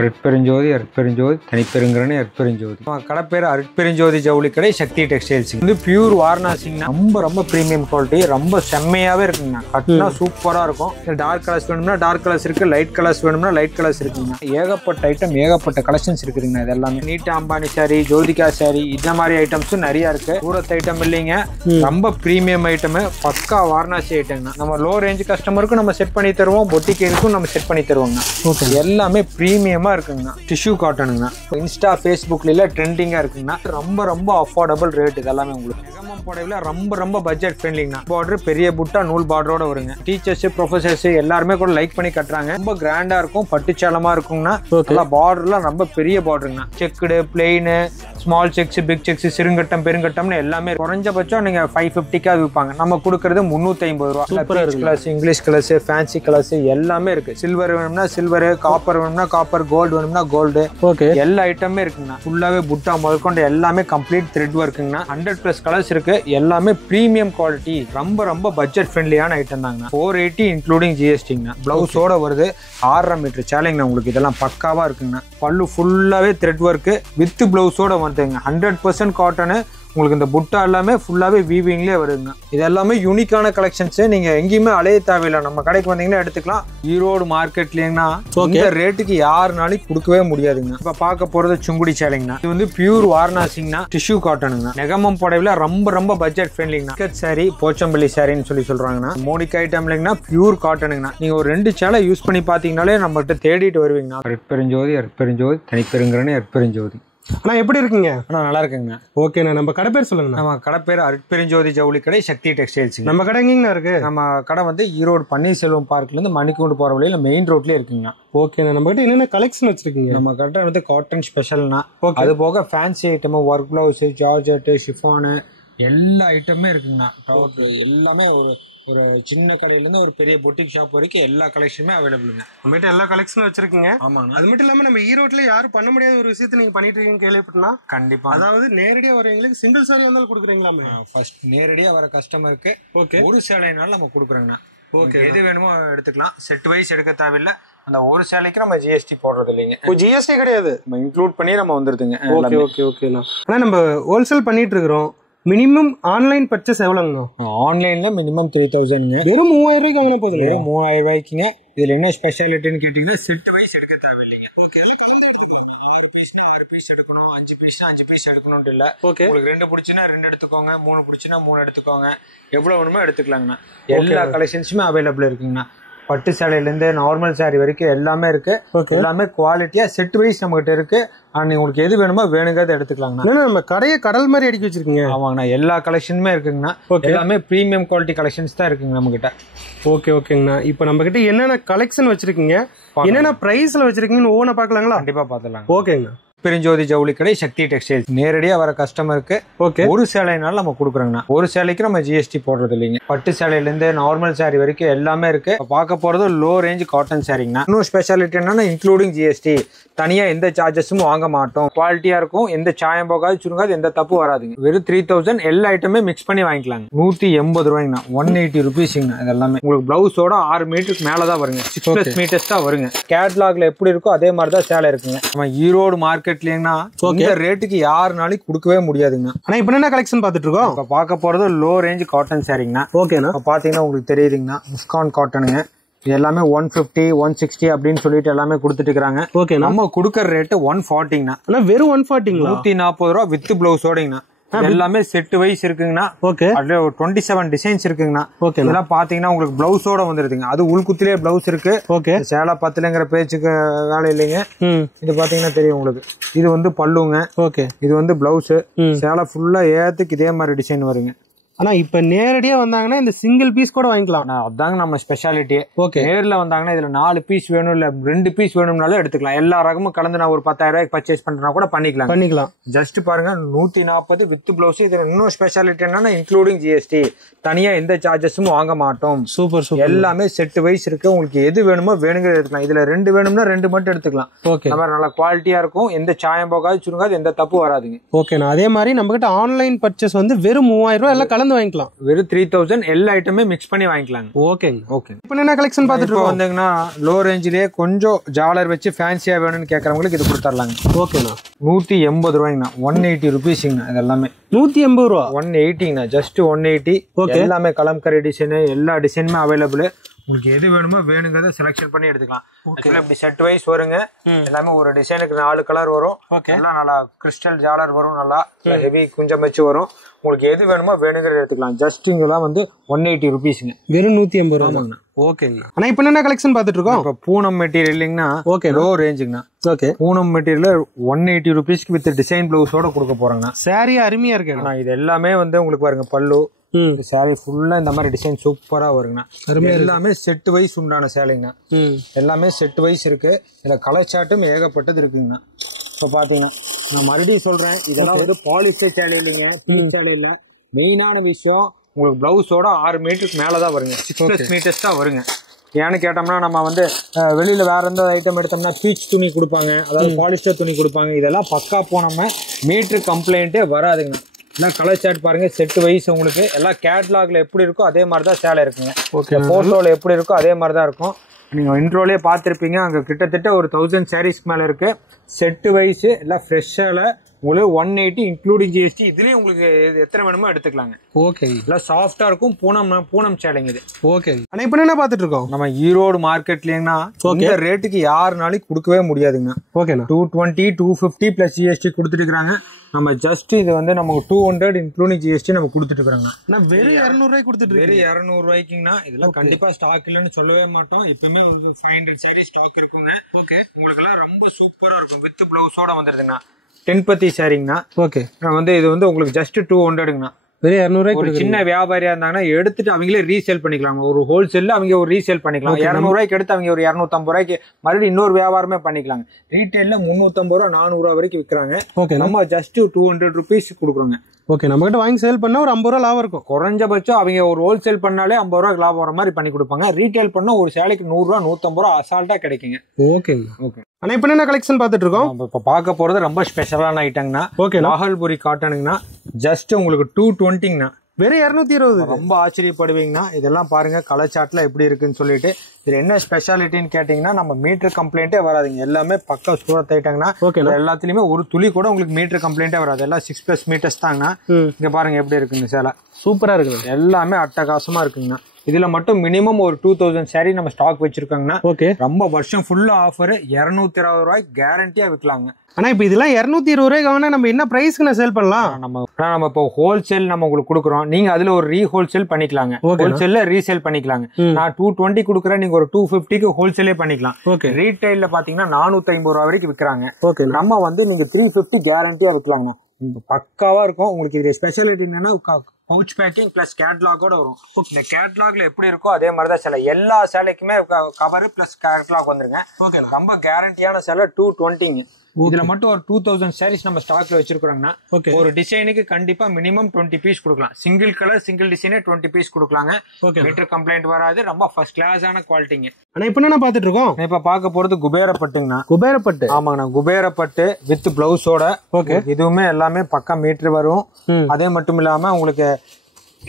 அருட்பெருஞ்சோதி அருட்பெருஞ்சோதி தனிப்பெருங்கரணி அருட்பெருஞ்சோதி. கடை பேர் அருட்பெருஞ்சோதி ஜவுளி கடை, சக்தி டெக்ஸ்டைல்ஸ். வந்து பியூர் வாரணாசிங்கண்ணா. ரொம்ப பிரீமியம் குவாலிட்டி, ரொம்ப செம்மையாவே இருக்குங்கண்ணா. கட்டினா சூப்பரா இருக்கும். டார்க் கலர்ஸ் வேணும்னா டார்க் கலர்ஸ் இருக்கு, லைட் கலர்ஸ் வேணும்னா லைட் கலர்ஸ் இருக்குங்க. ஏகப்பட்ட ஐட்டம், ஏகப்பட்ட கலெக்ஷன்ஸ் இருக்குதுங்கண்ணா. இது எல்லாமே நீட்டா அம்பானி சாரி, ஜோதிகா சாரி, இந்த மாதிரி ஐட்டம்ஸும் நிறைய இருக்கு. சூரத் ஐட்டம் இல்லைங்க, ரொம்ப பிரீமியம் ஐட்டம், பக்கா வாரணாசி ஐட்டம்னா. நம்ம லோ ரேஞ்ச் கஸ்டமருக்கும் நம்ம செட் பண்ணி தருவோம், பொட்டிக்கும் நம்ம செட் பண்ணி தருவோங்க. எல்லாமே பிரீமியம் இருக்குங்க. டிஷ்யூ காட்டனுங்கண்ணா. இன்ஸ்டா ஃபேஸ்புக்ல ட்ரெண்டிங்கா இருக்குங்கண்ணா. ரொம்ப அஃபோர்டபுள் ரேட். இதெல்லாமே உங்களுக்கு நிகமம் புடவைல ரொம்ப பட்ஜெட் ஃப்ரெண்ட்லிங்கண்ணா. பார்டர் பெரிய புட்டா நூல் பார்டரோட வருங்க. டீச்சர்ஸ், ப்ரொஃபசர்ஸ் எல்லாருமே கூட லைக் பண்ணி கட்டுறாங்க. ரொம்ப கிராண்டா இருக்கும், பட்டுச்சாலமா இருக்குங்கண்ணா. பார்டர்லாம் ரொம்ப பெரிய பார்டருங்கண்ணா. Checked, plain, small checks, big checks, சிறுங்கட்டம், பெருங்கட்டம்னு எல்லாமே குறைஞ்சபட்சம் நீங்க 550 விற்பாங்க. நம்ம கொடுக்கறது 350 ரூபா. Colours, English colours, fancy colours எல்லாமே இருக்கு. சில்வர் வேணும்னா சில்வர், காப்பர் வேணும்னா காப்பர், கோல்டு வேணும்னா கோல்டு. எல்லா ஐட்டமே இருக்குங்கண்ணா. ஃபுல்லாவே புட்டா முதற்கொண்டு எல்லாமே கம்ப்ளீட் த்ரெட் ஒர்க்குங்கண்ணா. 100+ கலர்ஸ் இருக்கு. எல்லாமே பிரீமியம் குவாலிட்டி, ரொம்ப பட்ஜெட் ஃப்ரெண்ட்லியான ஐட்டம் தாங்கண்ணா. 480 இன்க்ளூடிங் ஜிஎஸ்டிங்கண்ணா. பிளவுஸோட வருது. 6.5 மீட்டர் சேலைங்கண்ணா. உங்களுக்கு இதெல்லாம் பக்காவா இருக்குங்கண்ணா. பல்லு ஃபுல்லாவே த்ரெட் ஒர்க்கு வித் பிளவுஸோட வந்துங்க. 100% காட்டனு. உங்களுக்கு இந்த புட்டா எல்லாமே ஃபுல்லாவே வீவிங்லேயே வருதுங்க. இது எல்லாமே யூனிக்கான கலெக்ஷன்ஸ். நீங்க எங்கேயுமே அலைய தேவையில்லை, நம்ம கடைக்கு வந்தீங்கன்னா எடுத்துக்கலாம். ஈரோடு மார்க்கெட்லீங்கன்னா இந்த ரேட்டுக்கு யாருனாலும் கொடுக்கவே முடியாதுங்க. இப்ப பார்க்க போறது சுங்குடி சேலைங்கண்ணா. இது வந்து பியூர் வாரணாசிங்கண்ணா. டிஷ்யூ காட்டனுங்கண்ணா. நிகமம் புடவைல ரொம்ப பட்ஜெட் ஃப்ரெண்ட்லிங்கண்ணா. சாரி, போச்சம்பள்ளி சாரின்னு சொல்றாங்கண்ணா. மோனிகா ஐட்டம் இல்லைங்கன்னா பியூர் காட்டனுங்கண்ணா. நீங்க ஒரு 2 சேலை யூஸ் பண்ணி பாத்தீங்கன்னாலே நம்ம கிட்ட தேடிட்டு வருவீங்கண்ணா. அருட்பெருஞ்சோதி தனிப்பெருங்கரணி அருட்பெருஞ்சோதி. அண்ணா எப்படி இருக்கீங்க? அண்ணா நல்லா இருக்குங்க. ஓகேண்ணா, நம்ம கடை பேர் சொல்லுங்கண்ணா. நம்ம கடை பேர் அருட்பெருஞ்சோதி ஜவுளி கடை, சக்தி டெக்ஸ்டைல்ஸ். நம்ம கடை எங்கண்ணா இருக்கு? நம்ம கடை வந்து ஈரோடு பன்னீர்செல்வம் பார்க்ல இருந்து மணிக்கூண்டு போற வழியில மெயின் ரோட்லயே இருக்குங்கண்ணா. ஓகேண்ணா, நம்ம கிட்ட என்னென்ன கலெக்ஷன் வச்சிருக்கீங்க? நம்ம கடை வந்து காட்டன் ஸ்பெஷல்னா, அது போக fancy item, work blouse, georgette, chiffon எல்லா ஐட்டமே இருக்குங்கண்ணா. எல்லாமே ஒரு சின்ன கடையிலேருந்து ஒரு பெரிய பொட்டிக் ஷாப் வரைக்கும் எல்லா கலெக்ஷனுமே அவைலபிளுங்க. நம்மகிட்ட எல்லா கலெக்ஷனும் வச்சிருக்கீங்க. ஆமாங்க. அது மட்டும் இல்லாம நம்ம ஈரோட்ல யாரும் பண்ண முடியாத ஒரு விஷயத்தை நீங்க பண்ணிட்டு இருக்கீங்க கேள்விப்பட்டா. கண்டிப்பா. அதாவது நேரடியா வரவங்களுக்கு சிங்கிள் சேலை வந்தாலும் கொடுக்குறீங்களாமே? ஃபர்ஸ்ட் நேரடியா வர கஸ்டமருக்கு ஒரு சேலைனாலும் நம்ம கொடுக்குறோங்கண்ணா. எது வேணுமோ எடுத்துக்கலாம். செட் வைஸ் எடுக்க தேவையில்லை. அந்த ஒரு சேலைக்கு நம்ம ஜிஎஸ்டி போடுறது இல்லைங்க. ஜிஎஸ்டி கிடையாது, நம்ம இன்க்ளூட் பண்ணி நம்ம வந்துருதுங்க. ஓகேண்ணா. ஆனா நம்ம ஹோல்சேல் பண்ணிட்டு இருக்கிறோம். மினிமம் ஆன்லைன் பர்ச்சேஸ் எவ்வளோங்க? ஆன்லைன்ல மினிமம் 3000. வெறும் 3000 ரூபாய்க்கு வாங்கினா போதும். 3000 ரூபாய்க்குங்க. இதுல என்ன ஸ்பெஷாலிட்டின்னு கேட்டீங்கன்னா செட் வைஸ் எடுக்க தேவையில்லைங்க. பீஸ் எடுக்கணும், 5 பீஸ்னா 5 பீஸ் எடுக்கணும்னு இல்ல. உங்களுக்கு 2 பிடிச்சுன்னா 2 எடுத்துக்கோங்க, 3 பிடிச்சுன்னா 3 எடுத்துக்கோங்க. எவ்வளவு வேணுமோ எடுத்துக்கலாங்கண்ணா. எல்லா கலெக்ஷன்ஸுமே அவைலபிள் இருக்குங்கண்ணா. பட்டு சேலையில இருந்து நார்மல் சாரி வரைக்கும் எல்லாமே இருக்கு. எல்லாமே குவாலிட்டியா செட் வைஸ் நம்ம கிட்ட இருக்கு. உங்களுக்கு எது வேணுமோ வேணுங்கிறத எடுத்துக்கலாங்கண்ணா. நம்ம கடையை கடல் மாதிரி அடிக்க வச்சிருக்கீங்க. ஆமாங்கண்ணா, எல்லா கலெக்ஷனுமே இருக்குங்கண்ணா. எல்லாமே பிரீமியம் குவாலிட்டி கலெக்ஷன்ஸ் தான் இருக்குங்க நம்ம கிட்ட. ஓகேங்கண்ணா. இப்போ நம்ம கிட்ட என்னென்ன கலெக்ஷன் வச்சிருக்கீங்க, என்னென்ன பிரைஸ்ல வச்சிருக்கீங்கன்னு ஒவ்வொன்றா பார்க்கலாங்களா? கண்டிப்பா பார்த்துலாம். ஓகேங்கண்ணா. பெருஞ்சோதி ஜவுளி கடை, சக்தி டெக்ஸ்டைல்ஸ். நேரடியா வர கஸ்டமருக்கு ஒரு சேலைனாலும் நம்ம கொடுக்குறோங்கண்ணா. ஒரு சேலைக்கு நம்ம ஜிஎஸ்டி போடுறது இல்லைங்க. பட்டு சேலையில இருந்து நார்மல் சாரி வரைக்கும் எல்லாமே இருக்கு. பார்க்க போறது லோ ரேஞ்ச் காட்டன் சாரிங்கண்ணா. இன்னும் ஸ்பெஷாலிட்டி என்னன்னா இன்க்ளூடிங் ஜிஎஸ்டி. தனியா எந்த சார்ஜஸும் வாங்க மாட்டோம். குவாலிட்டியா இருக்கும், எந்த சாயம் போகாது, சுருங்காது, எந்த தப்பு வராதுங்க. வெறும் 3000 எல்லா ஐட்டமே மிக்ஸ் பண்ணி வாங்கிக்கலாங்க. 180 ரூபாய்ங்கண்ணா. 180 ருபீஸ்ங்கண்ணா. இது எல்லாமே உங்களுக்கு பிளவுஸோட 6 மீட்டருக்கு மேலதான் வருங்க. 6+ மீட்டர்ஸ் தான் வருங்க. கேட்லாக்ல எப்படி இருக்கோ அதே மாதிரிதான் சேலை இருக்குங்க. நம்ம ஈரோடு மார்க்கெட்லீங்கன்னா இந்த ரேட்டுக்கு யாருனாலும் கொடுக்கவே முடியாதுங்க. ஆனா இப்ப என்ன கலெக்ஷன் பாத்துட்டு இருக்கோம்? இப்ப பார்க்க போறது லோ ரேஞ்ச் காட்டன் சாரிங்கண்ணா. ஓகேண்ணா. பாத்தீங்கன்னா உங்களுக்கு தெரியுதுங்கண்ணா, முஸ்கான் காட்டனுங்க. எல்லாமே 150, 160 அப்படின்னு சொல்லிட்டு எல்லாமே கொடுத்துட்டு இருக்காங்க. ஓகே, நம்ம கொடுக்கற ரேட்டு 140ங்கண்ணா. வெறும் 140ங்களா? 140 ரூபா வித் பிளவுஸோடங்கண்ணா. எல்லாமே செட் வைஸ் இருக்குங்கண்ணா. ஓகே. அதுல 27 டிசைன்ஸ் இருக்குங்கண்ணா. ஓகே. இதெல்லாம் பாத்தீங்கன்னா உங்களுக்கு பிளவுஸோட வந்துருதுங்க. அது உள்குத்திலே பிளவுஸ் இருக்கு. ஓகே. சேலை பத்தலைங்கிற பேச்சுக்கு வேலை இல்லைங்க. இது பாத்தீங்கன்னா தெரியும் உங்களுக்கு. இது வந்து பல்லுங்க. ஓகே. இது வந்து பிளவுஸ். சேலை ஃபுல்லா ஏத்துக்கு இதே மாதிரி டிசைன் வருங்க. ஆனா இப்ப நேரடியா வந்தாங்கன்னா இந்த சிங்கிள் பீஸ் கூட வாங்கிக்கலாம். அதாங்க நம்ம ஸ்பெஷாலிட்டி. ஓகே. நேர்ல வந்தாங்கன்னா இதுல 4 பீஸ் வேணும் இல்ல 2 பீஸ் வேணும்னாலும் எடுத்துக்கலாம். எல்லா ரகமும் கலந்து நான் ஒரு 10,000 ரூபாய்க்கு பர்ச்சேஸ் பண்றேன்னா கூட பண்ணிக்கலாம். ஜஸ்ட் பாருங்க 140 வித் பிளவுஸ். இதுல இன்னும் ஸ்பெஷாலிட்டி என்னன்னா இன்க்ளூடிங் ஜிஎஸ்டி. தனியா எந்த சார்ஜஸும் வாங்க மாட்டோம். சூப்பர். எல்லாமே செட் வைஸ் இருக்கு. உங்களுக்கு எது வேணுமோ வேணுங்கிறது எடுத்துக்கலாம். இதுல 2 வேணும்னா 2 மட்டும் எடுத்துக்கலாம். ஓகே. நம்ம நல்ல குவாலிட்டியா இருக்கும். எந்த சாயம் போகாது, சுருங்காது, எந்த தப்பு வராதுங்க. ஓகேண்ணா. அதே மாதிரி நம்ம கிட்ட ஆன்லைன் பர்ச்சேஸ் வந்து வெறும் 3000 ரூபாய் எல்லாம் கலந்து வாங்கிக்கலாம். வெறும் 3000 எல்லா ஐட்டமே மிக்ஸ் பண்ணி வாங்கிக்கலாங்க. ஓகேங்க. ஓகே. இப்போ என்ன கலெக்ஷன் பார்த்துட்டு இப்போ இருக்கோம்? வந்தீங்கன்னா லோ ரேஞ்சிலேயே கொஞ்சம் ஜாலர் வச்சு ஃபேன்சியா வேணும்னு கேட்கறவங்களுக்கு இது கொடுத்துர்லாங்க. ஓகேண்ணா. 180 ரூபாய்ங்கண்ணா. 180 ருபீஸுங்கண்ணா. இது எல்லாமே 180 ரூபா. 180ங்கண்ணா. ஜஸ்ட் 180. எல்லாமே கலம்கரி டிசைனு, எல்லா டிசைனுமே அவைலபிள். உங்களுக்கு எது வேணுமோ வேணுங்கிறத செலக்ஷன் பண்ணி எடுத்துக்கலாம். ஆக்சுவலா இப்படி செட் வைஸ் வருங்க. எல்லாமே ஒரு டிசைனுக்கு 4 கலர் வரும். எல்லாம் நல்லா கிறிஸ்டல் ஜாலர் வரும். நல்லா ஹெவி குஞ்சம் வச்சு வரும். உங்களுக்கு எது வேணுமோ வேணுங்கிறத எடுத்துக்கலாம். ஜஸ்ட் இங்கெல்லாம் வந்து 180 ருபீஸுங்க. வெறும் 180 ரூபா. ஆமாங்கண்ணா. ஓகேங்கண்ணா. ஆனா இப்போ என்ன கலெக்ஷன் பார்த்துட்டு இருக்கோம்? இப்போ பூனம் மெட்டீரியல்ங்கண்ணா. ஓகே. லோ ரேஞ்சுங்கண்ணா. ஓகே. பூனம் மெட்டீரியல் 180 ருபீஸ்க்கு வித் டிசைன் பிளவுஸோட கொடுக்க போறாங்கண்ணா. சாரி அருமையா இருக்கு. இது எல்லாமே வந்து உங்களுக்கு பாருங்க பல்லு சாரி ஃபுல்லா இந்த மாதிரி டிசைன் சூப்பரா வருங்கண்ணா. எல்லாமே செட் வைஸ் உண்டான சேலைங்கண்ணா. எல்லாமே செட் வைஸ் இருக்கு. இதுல கலர் சார்ட்டும் ஏகப்பட்டது இருக்குங்கண்ணா. இப்போ பாத்தீங்கன்னா நான் மறுபடியும் சொல்றேன், இதெல்லாம் வந்து பாலிஸ்டர் சேலை இல்லைங்க, பீச் சேலை இல்ல. மெயினான விஷயம் உங்களுக்கு பிளவுஸோட 6 மீட்டருக்கு மேலதான் வருங்க. 6+ மீட்டர்ஸ் தான் வருங்க. ஏன்னு கேட்டோம்னா நம்ம வந்து வெளியில வேற எந்த ஐட்டம் எடுத்தோம்னா பீச் துணி கொடுப்பாங்க, அதாவது பாலிஸ்டர் துணி கொடுப்பாங்க. இதெல்லாம் பக்கா போனோம்னா மீட்டர் கம்ப்ளைண்டே வராதுங்கண்ணா. எல்லாம் கலர் சார்ட் பாருங்க, செட் வைஸ் உங்களுக்கு எல்லாம் கேட்லாக்ல எப்படி இருக்கோ அதே மாதிரி தான் சேலை இருக்குங்க. போட்டோல எப்படி இருக்கோ அதே மாதிரி தான் இருக்கும். நீங்க இன்ட்ரோலயே பார்த்துருப்பீங்க. அங்க கிட்டத்தட்ட ஒரு 1000 சாரீஸ்க்கு மேல இருக்கு. செட் வைஸ் எல்லாம் ஃப்ரெஷ்ஷால உங்களுக்கு 180 இன்க்ளூடிங் ஜிஎஸ்டி. இதுலயும் உங்களுக்கு எத்தனை வேணுமோ எடுத்துக்கலாங்க. ஓகே. எல்லாம் சாஃப்டா இருக்கும். பூனம் சேலைங்க இது. ஓகே. ஆனா இப்போ என்ன பார்த்துட்டு இருக்கோம்? நம்ம ஈரோடு மார்க்கெட்லன்னா இந்த ரேட்டுக்கு யாருனாலும் கொடுக்கவே முடியாதுங்க. ஓகேண்ணா. 220 250 பிளஸ் ஜிஎஸ்டி கொடுத்துட்டு இருக்காங்க. நம்ம ஜஸ்ட் இது வந்து நமக்கு 200 இன்க்ளூடிங் ஜிஎஸ்டி நம்ம கொடுத்துட்டு இருக்காங்க. வெறும் 200 ரூபாய்க்கு கொடுத்துட்டு வெறும் 200 ரூபாய்க்குங்கண்ணா. இதெல்லாம் கண்டிப்பா ஸ்டாக் இல்லைன்னு சொல்லவே மாட்டோம். இப்பவுமே ஒரு 500 சாரி ஸ்டாக் இருக்குங்க. ஓகே. உங்களுக்கு எல்லாம் ரொம்ப சூப்பரா இருக்கும். வித் பிளவுஸோட வந்துருதுங்கண்ணா. 10 பத்தி சாரிங்கண்ணா. ஓகே. வந்து இது வந்து உங்களுக்கு ஜஸ்ட் 200ங்கண்ணா. வெறும் 200 ஒரு சின்ன வியாபாரியா இருந்தாங்கன்னா எடுத்துட்டு அவங்களே ரீசேல் பண்ணிக்கலாம். ஒரு ஹோல்சேல்ல அவங்க ஒரு ரீசேல் பண்ணிக்கலாம். 200 ரூபாய்க்கு எடுத்து அவங்க ஒரு 250 ரூபாய்க்கு மறுபடியும் இன்னொரு வியாபாரமே பண்ணிக்கலாங்க. ரீட்டைல்ல 350 ரூபா 400 ரூபா வரைக்கும் விற்கிறாங்க. நம்ம ஜஸ்ட் 200 ருபீஸ் கொடுக்குறோங்க. ஓகே. நம்ம கிட்ட வாங்கி சேல் பண்ணா ஒரு 50 ரூபா லாபம் இருக்கும். குறைஞ்சபட்சம் அவங்க ஒரு ஹோல்சேல் பண்ணாலே 50 ரூபாய்க்கு லாபம் வர மாதிரி பண்ணி கொடுப்பாங்க. ரீட்டைல் பண்ணா ஒரு சேலைக்கு 100 ரூபா 150 ரூபா அசால்ட்டா கிடைக்குங்க. ஓகேங்க. ஓகே. ஆனா இப்ப என்ன கலெக்ஷன் பார்த்துட்டு இருக்கோம்? இப்ப பார்க்க போறது ரொம்ப ஸ்பெஷலான ஐட்டங்கண்ணா. ஓகே. நாகல்புரி காட்டனுங்கண்ணா. ஜஸ்ட் உங்களுக்கு 220ங்கண்ணா. வெறும் 220. ரொம்ப ஆச்சரியப்படுவீங்கண்ணா. இதெல்லாம் பாருங்க கலர் சார்ட்ல எப்படி இருக்குன்னு சொல்லிட்டு. இது என்ன ஸ்பெஷாலிட்டின்னு கேட்டீங்கன்னா நம்ம மீட்டர் கம்ப்ளைண்டே வராதுங்க. எல்லாமே பக்கா சூரத் ஐட்டங்கண்ணா. ஓகே. எல்லாத்துலயுமே ஒரு துளி கூட உங்களுக்கு மீட்டர் கம்ப்ளைண்டே வராது. எல்லாம் 6+ மீட்டர்ஸ் தாங்கண்ணா. இங்க பாருங்க எப்படி இருக்குங்க சேலை. சூப்பரா இருக்குது. எல்லாமே அட்டகாசமா இருக்குங்கண்ணா. இதுல மட்டும் மினிமம் ஒரு 2000 சாரி நம்ம ஸ்டாக் வச்சிருக்காங்கன்னா. ஓகே. ரொம்ப வருஷம் ஃபுல்லா ஆஃபர் 220 ரூபாய்க்கு கேரண்டியா விற்கலாங்க. ஆனா இப்ப இதெல்லாம் 220 ரூபாய்க்கு வாங்கினா நம்ம என்ன பிரைஸ்க்கு நான் சேல் பண்ணலாம்? நம்ம இப்போ ஹோல்சேல் நம்ம உங்களுக்கு கொடுக்குறோம். நீங்க அதுல ஒரு ஹோல்சேல் பண்ணிக்கலாங்க. ஹோல்சேல்ல ரீசேல் பண்ணிக்கலாங்க. நான் 220 கொடுக்குறேன், நீங்க ஒரு 250க்கு ஹோல்சேலே பண்ணிக்கலாம். ஓகே. ரீட்டைல்ல பாத்தீங்கன்னா 450 ரூபாய் வரைக்கும் விற்கிறாங்க. ஓகே. நம்ம வந்து நீங்க 350 கேரண்டியா விற்கலாங்க. பக்காவா இருக்கும். உங்களுக்கு இது ஸ்பெஷாலிட்டி என்னன்னா பவுச் பேக்கிங் பிளஸ் கேட்லாகோட வரும். இந்த கேட்லாக்ல எப்படி இருக்கோ அதே மாதிரிதான் சேலை. எல்லா சேலைக்குமே கவர் பிளஸ் கேட்லாக் வந்துருங்க. ஓகே. ரொம்ப கேரண்டியான சேலை 220ங்க. இதுல மட்டும் ஒரு 2000 சாரீஸ் நம்ம ஸ்டாக்ல வச்சிருக்கோம்னா ஒரு டிசைனுக்கு கண்டிப்பா மினிமம் 20 பீஸ் கொடுக்கலாம். சிங்கிள் கலர் சிங்கிள் டிசைனே 20 பீஸ் கொடுக்கலாங்க. மீட்டர் கம்ப்ளைண்ட் வராது. ரொம்ப ஃபர்ஸ்ட் கிளாஸான குவாலிட்டிங்க. ஆனா இப்ப என்ன பாத்துட்டு இருக்கோம்? இப்ப பாக்க போறது குபேரப்பட்டுங்கண்ணா. குபேரப்பட்டு. ஆமாங்கண்ணா. குபேரப்பட்டு வித் பிளவுஸோட. ஓகே. இதுவுமே எல்லாமே பக்கா மீட்டர் வரும். அதே மட்டும் இல்லாம உங்களுக்கு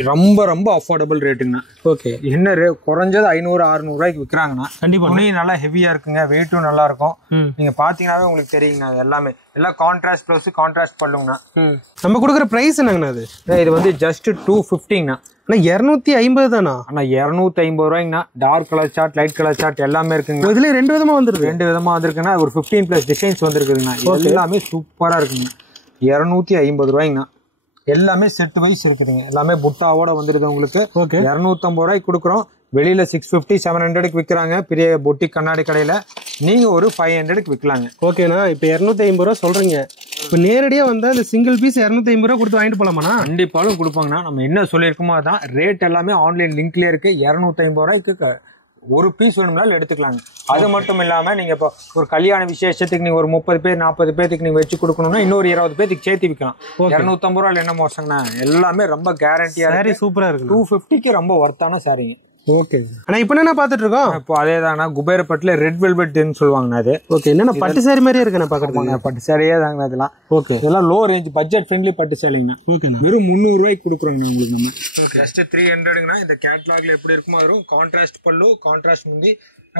ரொம்ப ரொம்ப அஃபோர்டபுள் ரேட்டுங்கண்ணா. ஓகே. என்ன குறைஞ்சது 500-600 ரூபாய்க்கு விற்கிறாங்கண்ணா. கண்டிப்பா. துணி நல்லா ஹெவியா இருக்குங்க. வெயிட்டும் நல்லா இருக்கும். நீங்க பாத்தீங்கன்னாவே உங்களுக்கு தெரியுங்கண்ணா. எல்லாமே எல்லாம் கான்ட்ராஸ்ட் பிளவுஸ் கான்ட்ராஸ்ட் பண்ணுங்கண்ணா. நம்ம கொடுக்குற பிரைஸ் என்னங்கண்ணா? இது வந்து ஜஸ்ட் 250ங்கண்ணா. ஆனா 250 தானா? ஆனா 250 ரூபாய்ங்கண்ணா. Dark colour chart light colour chart எல்லாமே இருக்குங்க. இதுல 2 விதமா வந்துருக்கு. 2 விதமா வந்திருக்குன்னா ஒரு 15+ டிசைன்ஸ் வந்துருக்குதுங்கண்ணா. எல்லாமே சூப்பரா இருக்குங்க. 250 ரூபாய்ங்கண்ணா. எல்லாமே செட் வைஸ் இருக்குதுங்க. எல்லாமே புட்டாவோட வந்துருது உங்களுக்கு. 250 ரூபாய்க்கு கொடுக்குறோம். வெளியில 650-700க்கு விற்கிறாங்க பெரிய பொட்டிக் கண்ணாடி கடையில. நீங்க ஒரு 500க்கு விற்கலாங்க. ஓகேண்ணா. இப்ப 250 ரூபா சொல்றீங்க. இப்ப நேரடியா வந்தா இந்த சிங்கிள் பீஸ் 250 ரூபா கொடுத்து வாங்கிட்டு போலாமாண்ணா? கண்டிப்பாலும் கொடுப்பாங்கண்ணா. நம்ம என்ன சொல்லியிருக்கோமோ அதான் ரேட். எல்லாமே ஆன்லைன் லிங்க்லயே இருக்கு. 250 ரூபாய்க்கு ஒரு பீஸ் வேணும்னாலும் எடுத்துக்கலாங்க. அது மட்டும் இல்லாம நீங்க இப்போ ஒரு கல்யாண விசேஷத்துக்கு நீங்க ஒரு 30 பேர் 40 பேருக்கு நீங்க வச்சு கொடுக்கணும்னா இன்னொரு 20 பேருக்கு சேர்த்து விற்கலாம். 250 ரூபாய் என்ன மோசங்கண்ணா. எல்லாமே ரொம்ப கேரண்டியா. சூப்பரா இருக்கு. 250க்கு ரொம்ப ஒர்த்தான சாரிங்க. ஓகே ஆனா இப்போ என்ன பாத்துட்டு இருக்கோம்? இப்போ அதேதாங்கண்ணா குபேரப்பட்டுல ரெட் வெல்வெட்னு சொல்லுவாங்கண்ணா அது. ஓகே என்னன்னா பட்டு சாரி மாதிரியே இருக்கு நான் பாக்குறேன். பட்டு சாரியே தாங்கண்ணா இதெல்லாம். ஓகே இதெல்லாம் லோ ரேஞ்ச் பட்ஜெட் ஃப்ரெண்ட்லி பட்டு சேலைங்கண்ணா. ஓகேண்ணா வெறும் 300 ரூபாய்க்கு கொடுக்குறோங்கண்ணா உங்களுக்கு நம்ம. ஜஸ்ட் 300ங்கண்ணா. இந்த கேட்லாக்ல எப்படி இருக்குமோ வரும். கான்ட்ராஸ்ட் பல்லு, கான்ட்ராஸ்ட் முந்தி,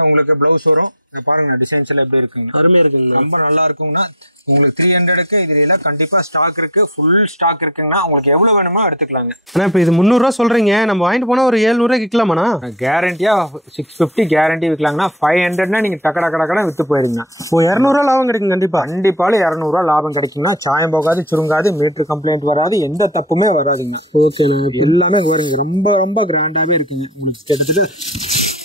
உங்களுக்கு பிளவுஸ் வரும். பாருங்க டிசைன்ஸ் எல்லாம் எப்படி இருக்குங்க, அருமையா இருக்குங்க, ரொம்ப நல்லா இருக்குங்கண்ணா. உங்களுக்கு 300க்கு இதுல எல்லாம் கண்டிப்பா ஸ்டாக் இருக்கு, ஃபுல் ஸ்டாக் இருக்குங்கண்ணா. உங்களுக்கு எவ்வளவு வேணுமோ எடுத்துக்கலாங்க. ஆனா இப்போ இது 300 ரூபா சொல்றீங்க, நம்ம வாங்கிட்டு போனா ஒரு 700 ரூபாய்க்கு விற்கலாமாண்ணா? கேரண்டியா 650 கேரண்டி விற்கலாங்கண்ணா. 500னா நீங்க டக்கடக்கடக்கட வித்து போயிருங்க. ஓ 200 ரூபா லாபம் கிடைக்கும். கண்டிப்பா கண்டிப்பால 200 ரூபா லாபம் கிடைக்குங்கண்ணா. சாயம் போகாது, சுருங்காது, மீட்டர் கம்ப்ளைண்ட் வராது, எந்த தப்புமே வராதுங்க. ஓகேண்ணா எல்லாமே வருங்க, ரொம்ப ரொம்ப கிராண்டாவே இருக்குங்க. உங்களுக்கு கிட்டத்தட்ட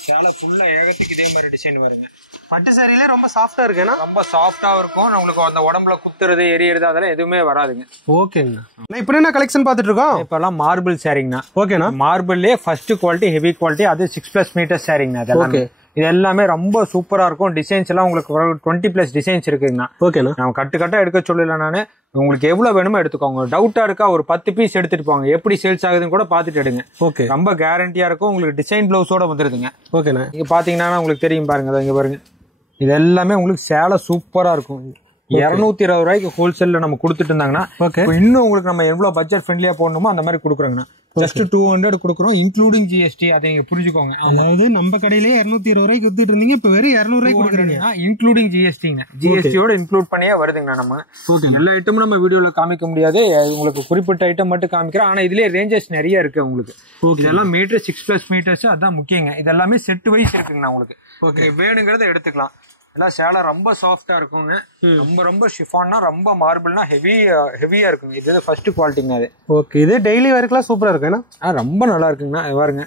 சேலை ஃபுல்லா ஏகத்துக்கு இதே மாதிரி டிசைன் வருங்க. பட்டு சாரியிலே ரொம்ப சாஃப்டா இருக்குன்னா, ரொம்ப சாஃப்டா இருக்கும். உங்களுக்கு அந்த உடம்புல குத்துறது எரியறது அதெல்லாம் எதுவுமே வராதுங்க. ஓகேங்க. இப்போ என்ன கலெக்ஷன் பாத்துட்டு இருக்கோம்? இப்பெல்லாம் மார்பிள் சாரிங்கண்ணா. ஓகேண்ணா மார்பிள்லயே ஃபர்ஸ்ட் குவாலிட்டி, ஹெவி குவாலிட்டி, அது 6+ மீட்டர் சாரிங்கண்ணா. அதெல்லாம் இது எல்லாமே ரொம்ப சூப்பரா இருக்கும். டிசைன்ஸ் எல்லாம் உங்களுக்கு 20+ டிசைன்ஸ் இருக்குங்கண்ணா. ஓகேண்ணா நம்ம கட்டு எடுக்க சொல்லல நானு. உங்களுக்கு எவ்வளவு வேணுமோ எடுத்துக்கோங்க. டவுட்டா இருக்கா ஒரு 10 பீஸ் எடுத்துட்டு போங்க, எப்படி சேல்ஸ் ஆகுதுன்னு கூட பாத்துட்டு எடுங்க. ஓகே ரொம்ப கேரண்டியா இருக்கும். உங்களுக்கு டிசைன் பிளவுஸோட வந்துருதுங்க. ஓகேண்ணா இங்க பாத்தீங்கன்னா உங்களுக்கு தெரியும் பாருங்க, இங்க பாருங்க, இது எல்லாமே உங்களுக்கு சேலை சூப்பரா இருக்கும். 220 ரூபாய்க்கு ஹோல்சேல்ல நம்ம கொடுத்துட்டு இருந்தாங்கன்னா, இன்னும் உங்களுக்கு நம்ம எவ்வளவு பட்ஜெட் ஃப்ரெண்ட்லியா போடணுமோ அந்த மாதிரி கொடுக்குறோங்கண்ணா. ஜஸ்ட் 200 கொடுக்குறோம், இன்க்ளூடிங் ஜிஎஸ்டி. அதை நீங்க புரிஞ்சுக்கோங்க. அதாவது நம்ம கடையிலேயே 220 ரூபாய்க்கு வித்துட்டு இருந்தீங்க, இப்ப வெறும் 200 ரூபாய்க்கு கொடுக்குறீங்க. இன்க்ளூடிங் ஜிஎஸ்டிங்க. ஜிஎஸ்டியோட இன்க்ளூட் பண்ணியே வருதுங்கண்ணா. நம்ம எல்லா ஐட்டமும் நம்ம வீடியோல காமிக்க முடியாது, உங்களுக்கு குறிப்பிட்ட ஐட்டம் மட்டும் காமிக்கிறோம். ஆனா இதுலயே ரேஞ்சஸ் நிறைய இருக்கு உங்களுக்கு. இதெல்லாம் மீட்டர் 6+ மீட்டர்ஸ், அதான் முக்கியங்க. இதெல்லாமே செட் வைஸ் இருக்குங்கண்ணா உங்களுக்கு. ஓகே வேணுங்கிறத எடுத்துக்கலாம். எல்லாம் சேலை ரொம்ப சாஃப்டா இருக்குங்க. ரொம்ப ரொம்ப ஷிஃபான்னா, ரொம்ப மார்பிள்னா ஹெவியா இருக்குங்க. இது ஃபர்ஸ்ட் குவாலிட்டிங்க அது. ஓகே இது டெய்லி வேர்க்கெல்லாம் சூப்பரா இருக்குண்ணா. ரொம்ப நல்லா இருக்குங்கண்ணா. பாருங்க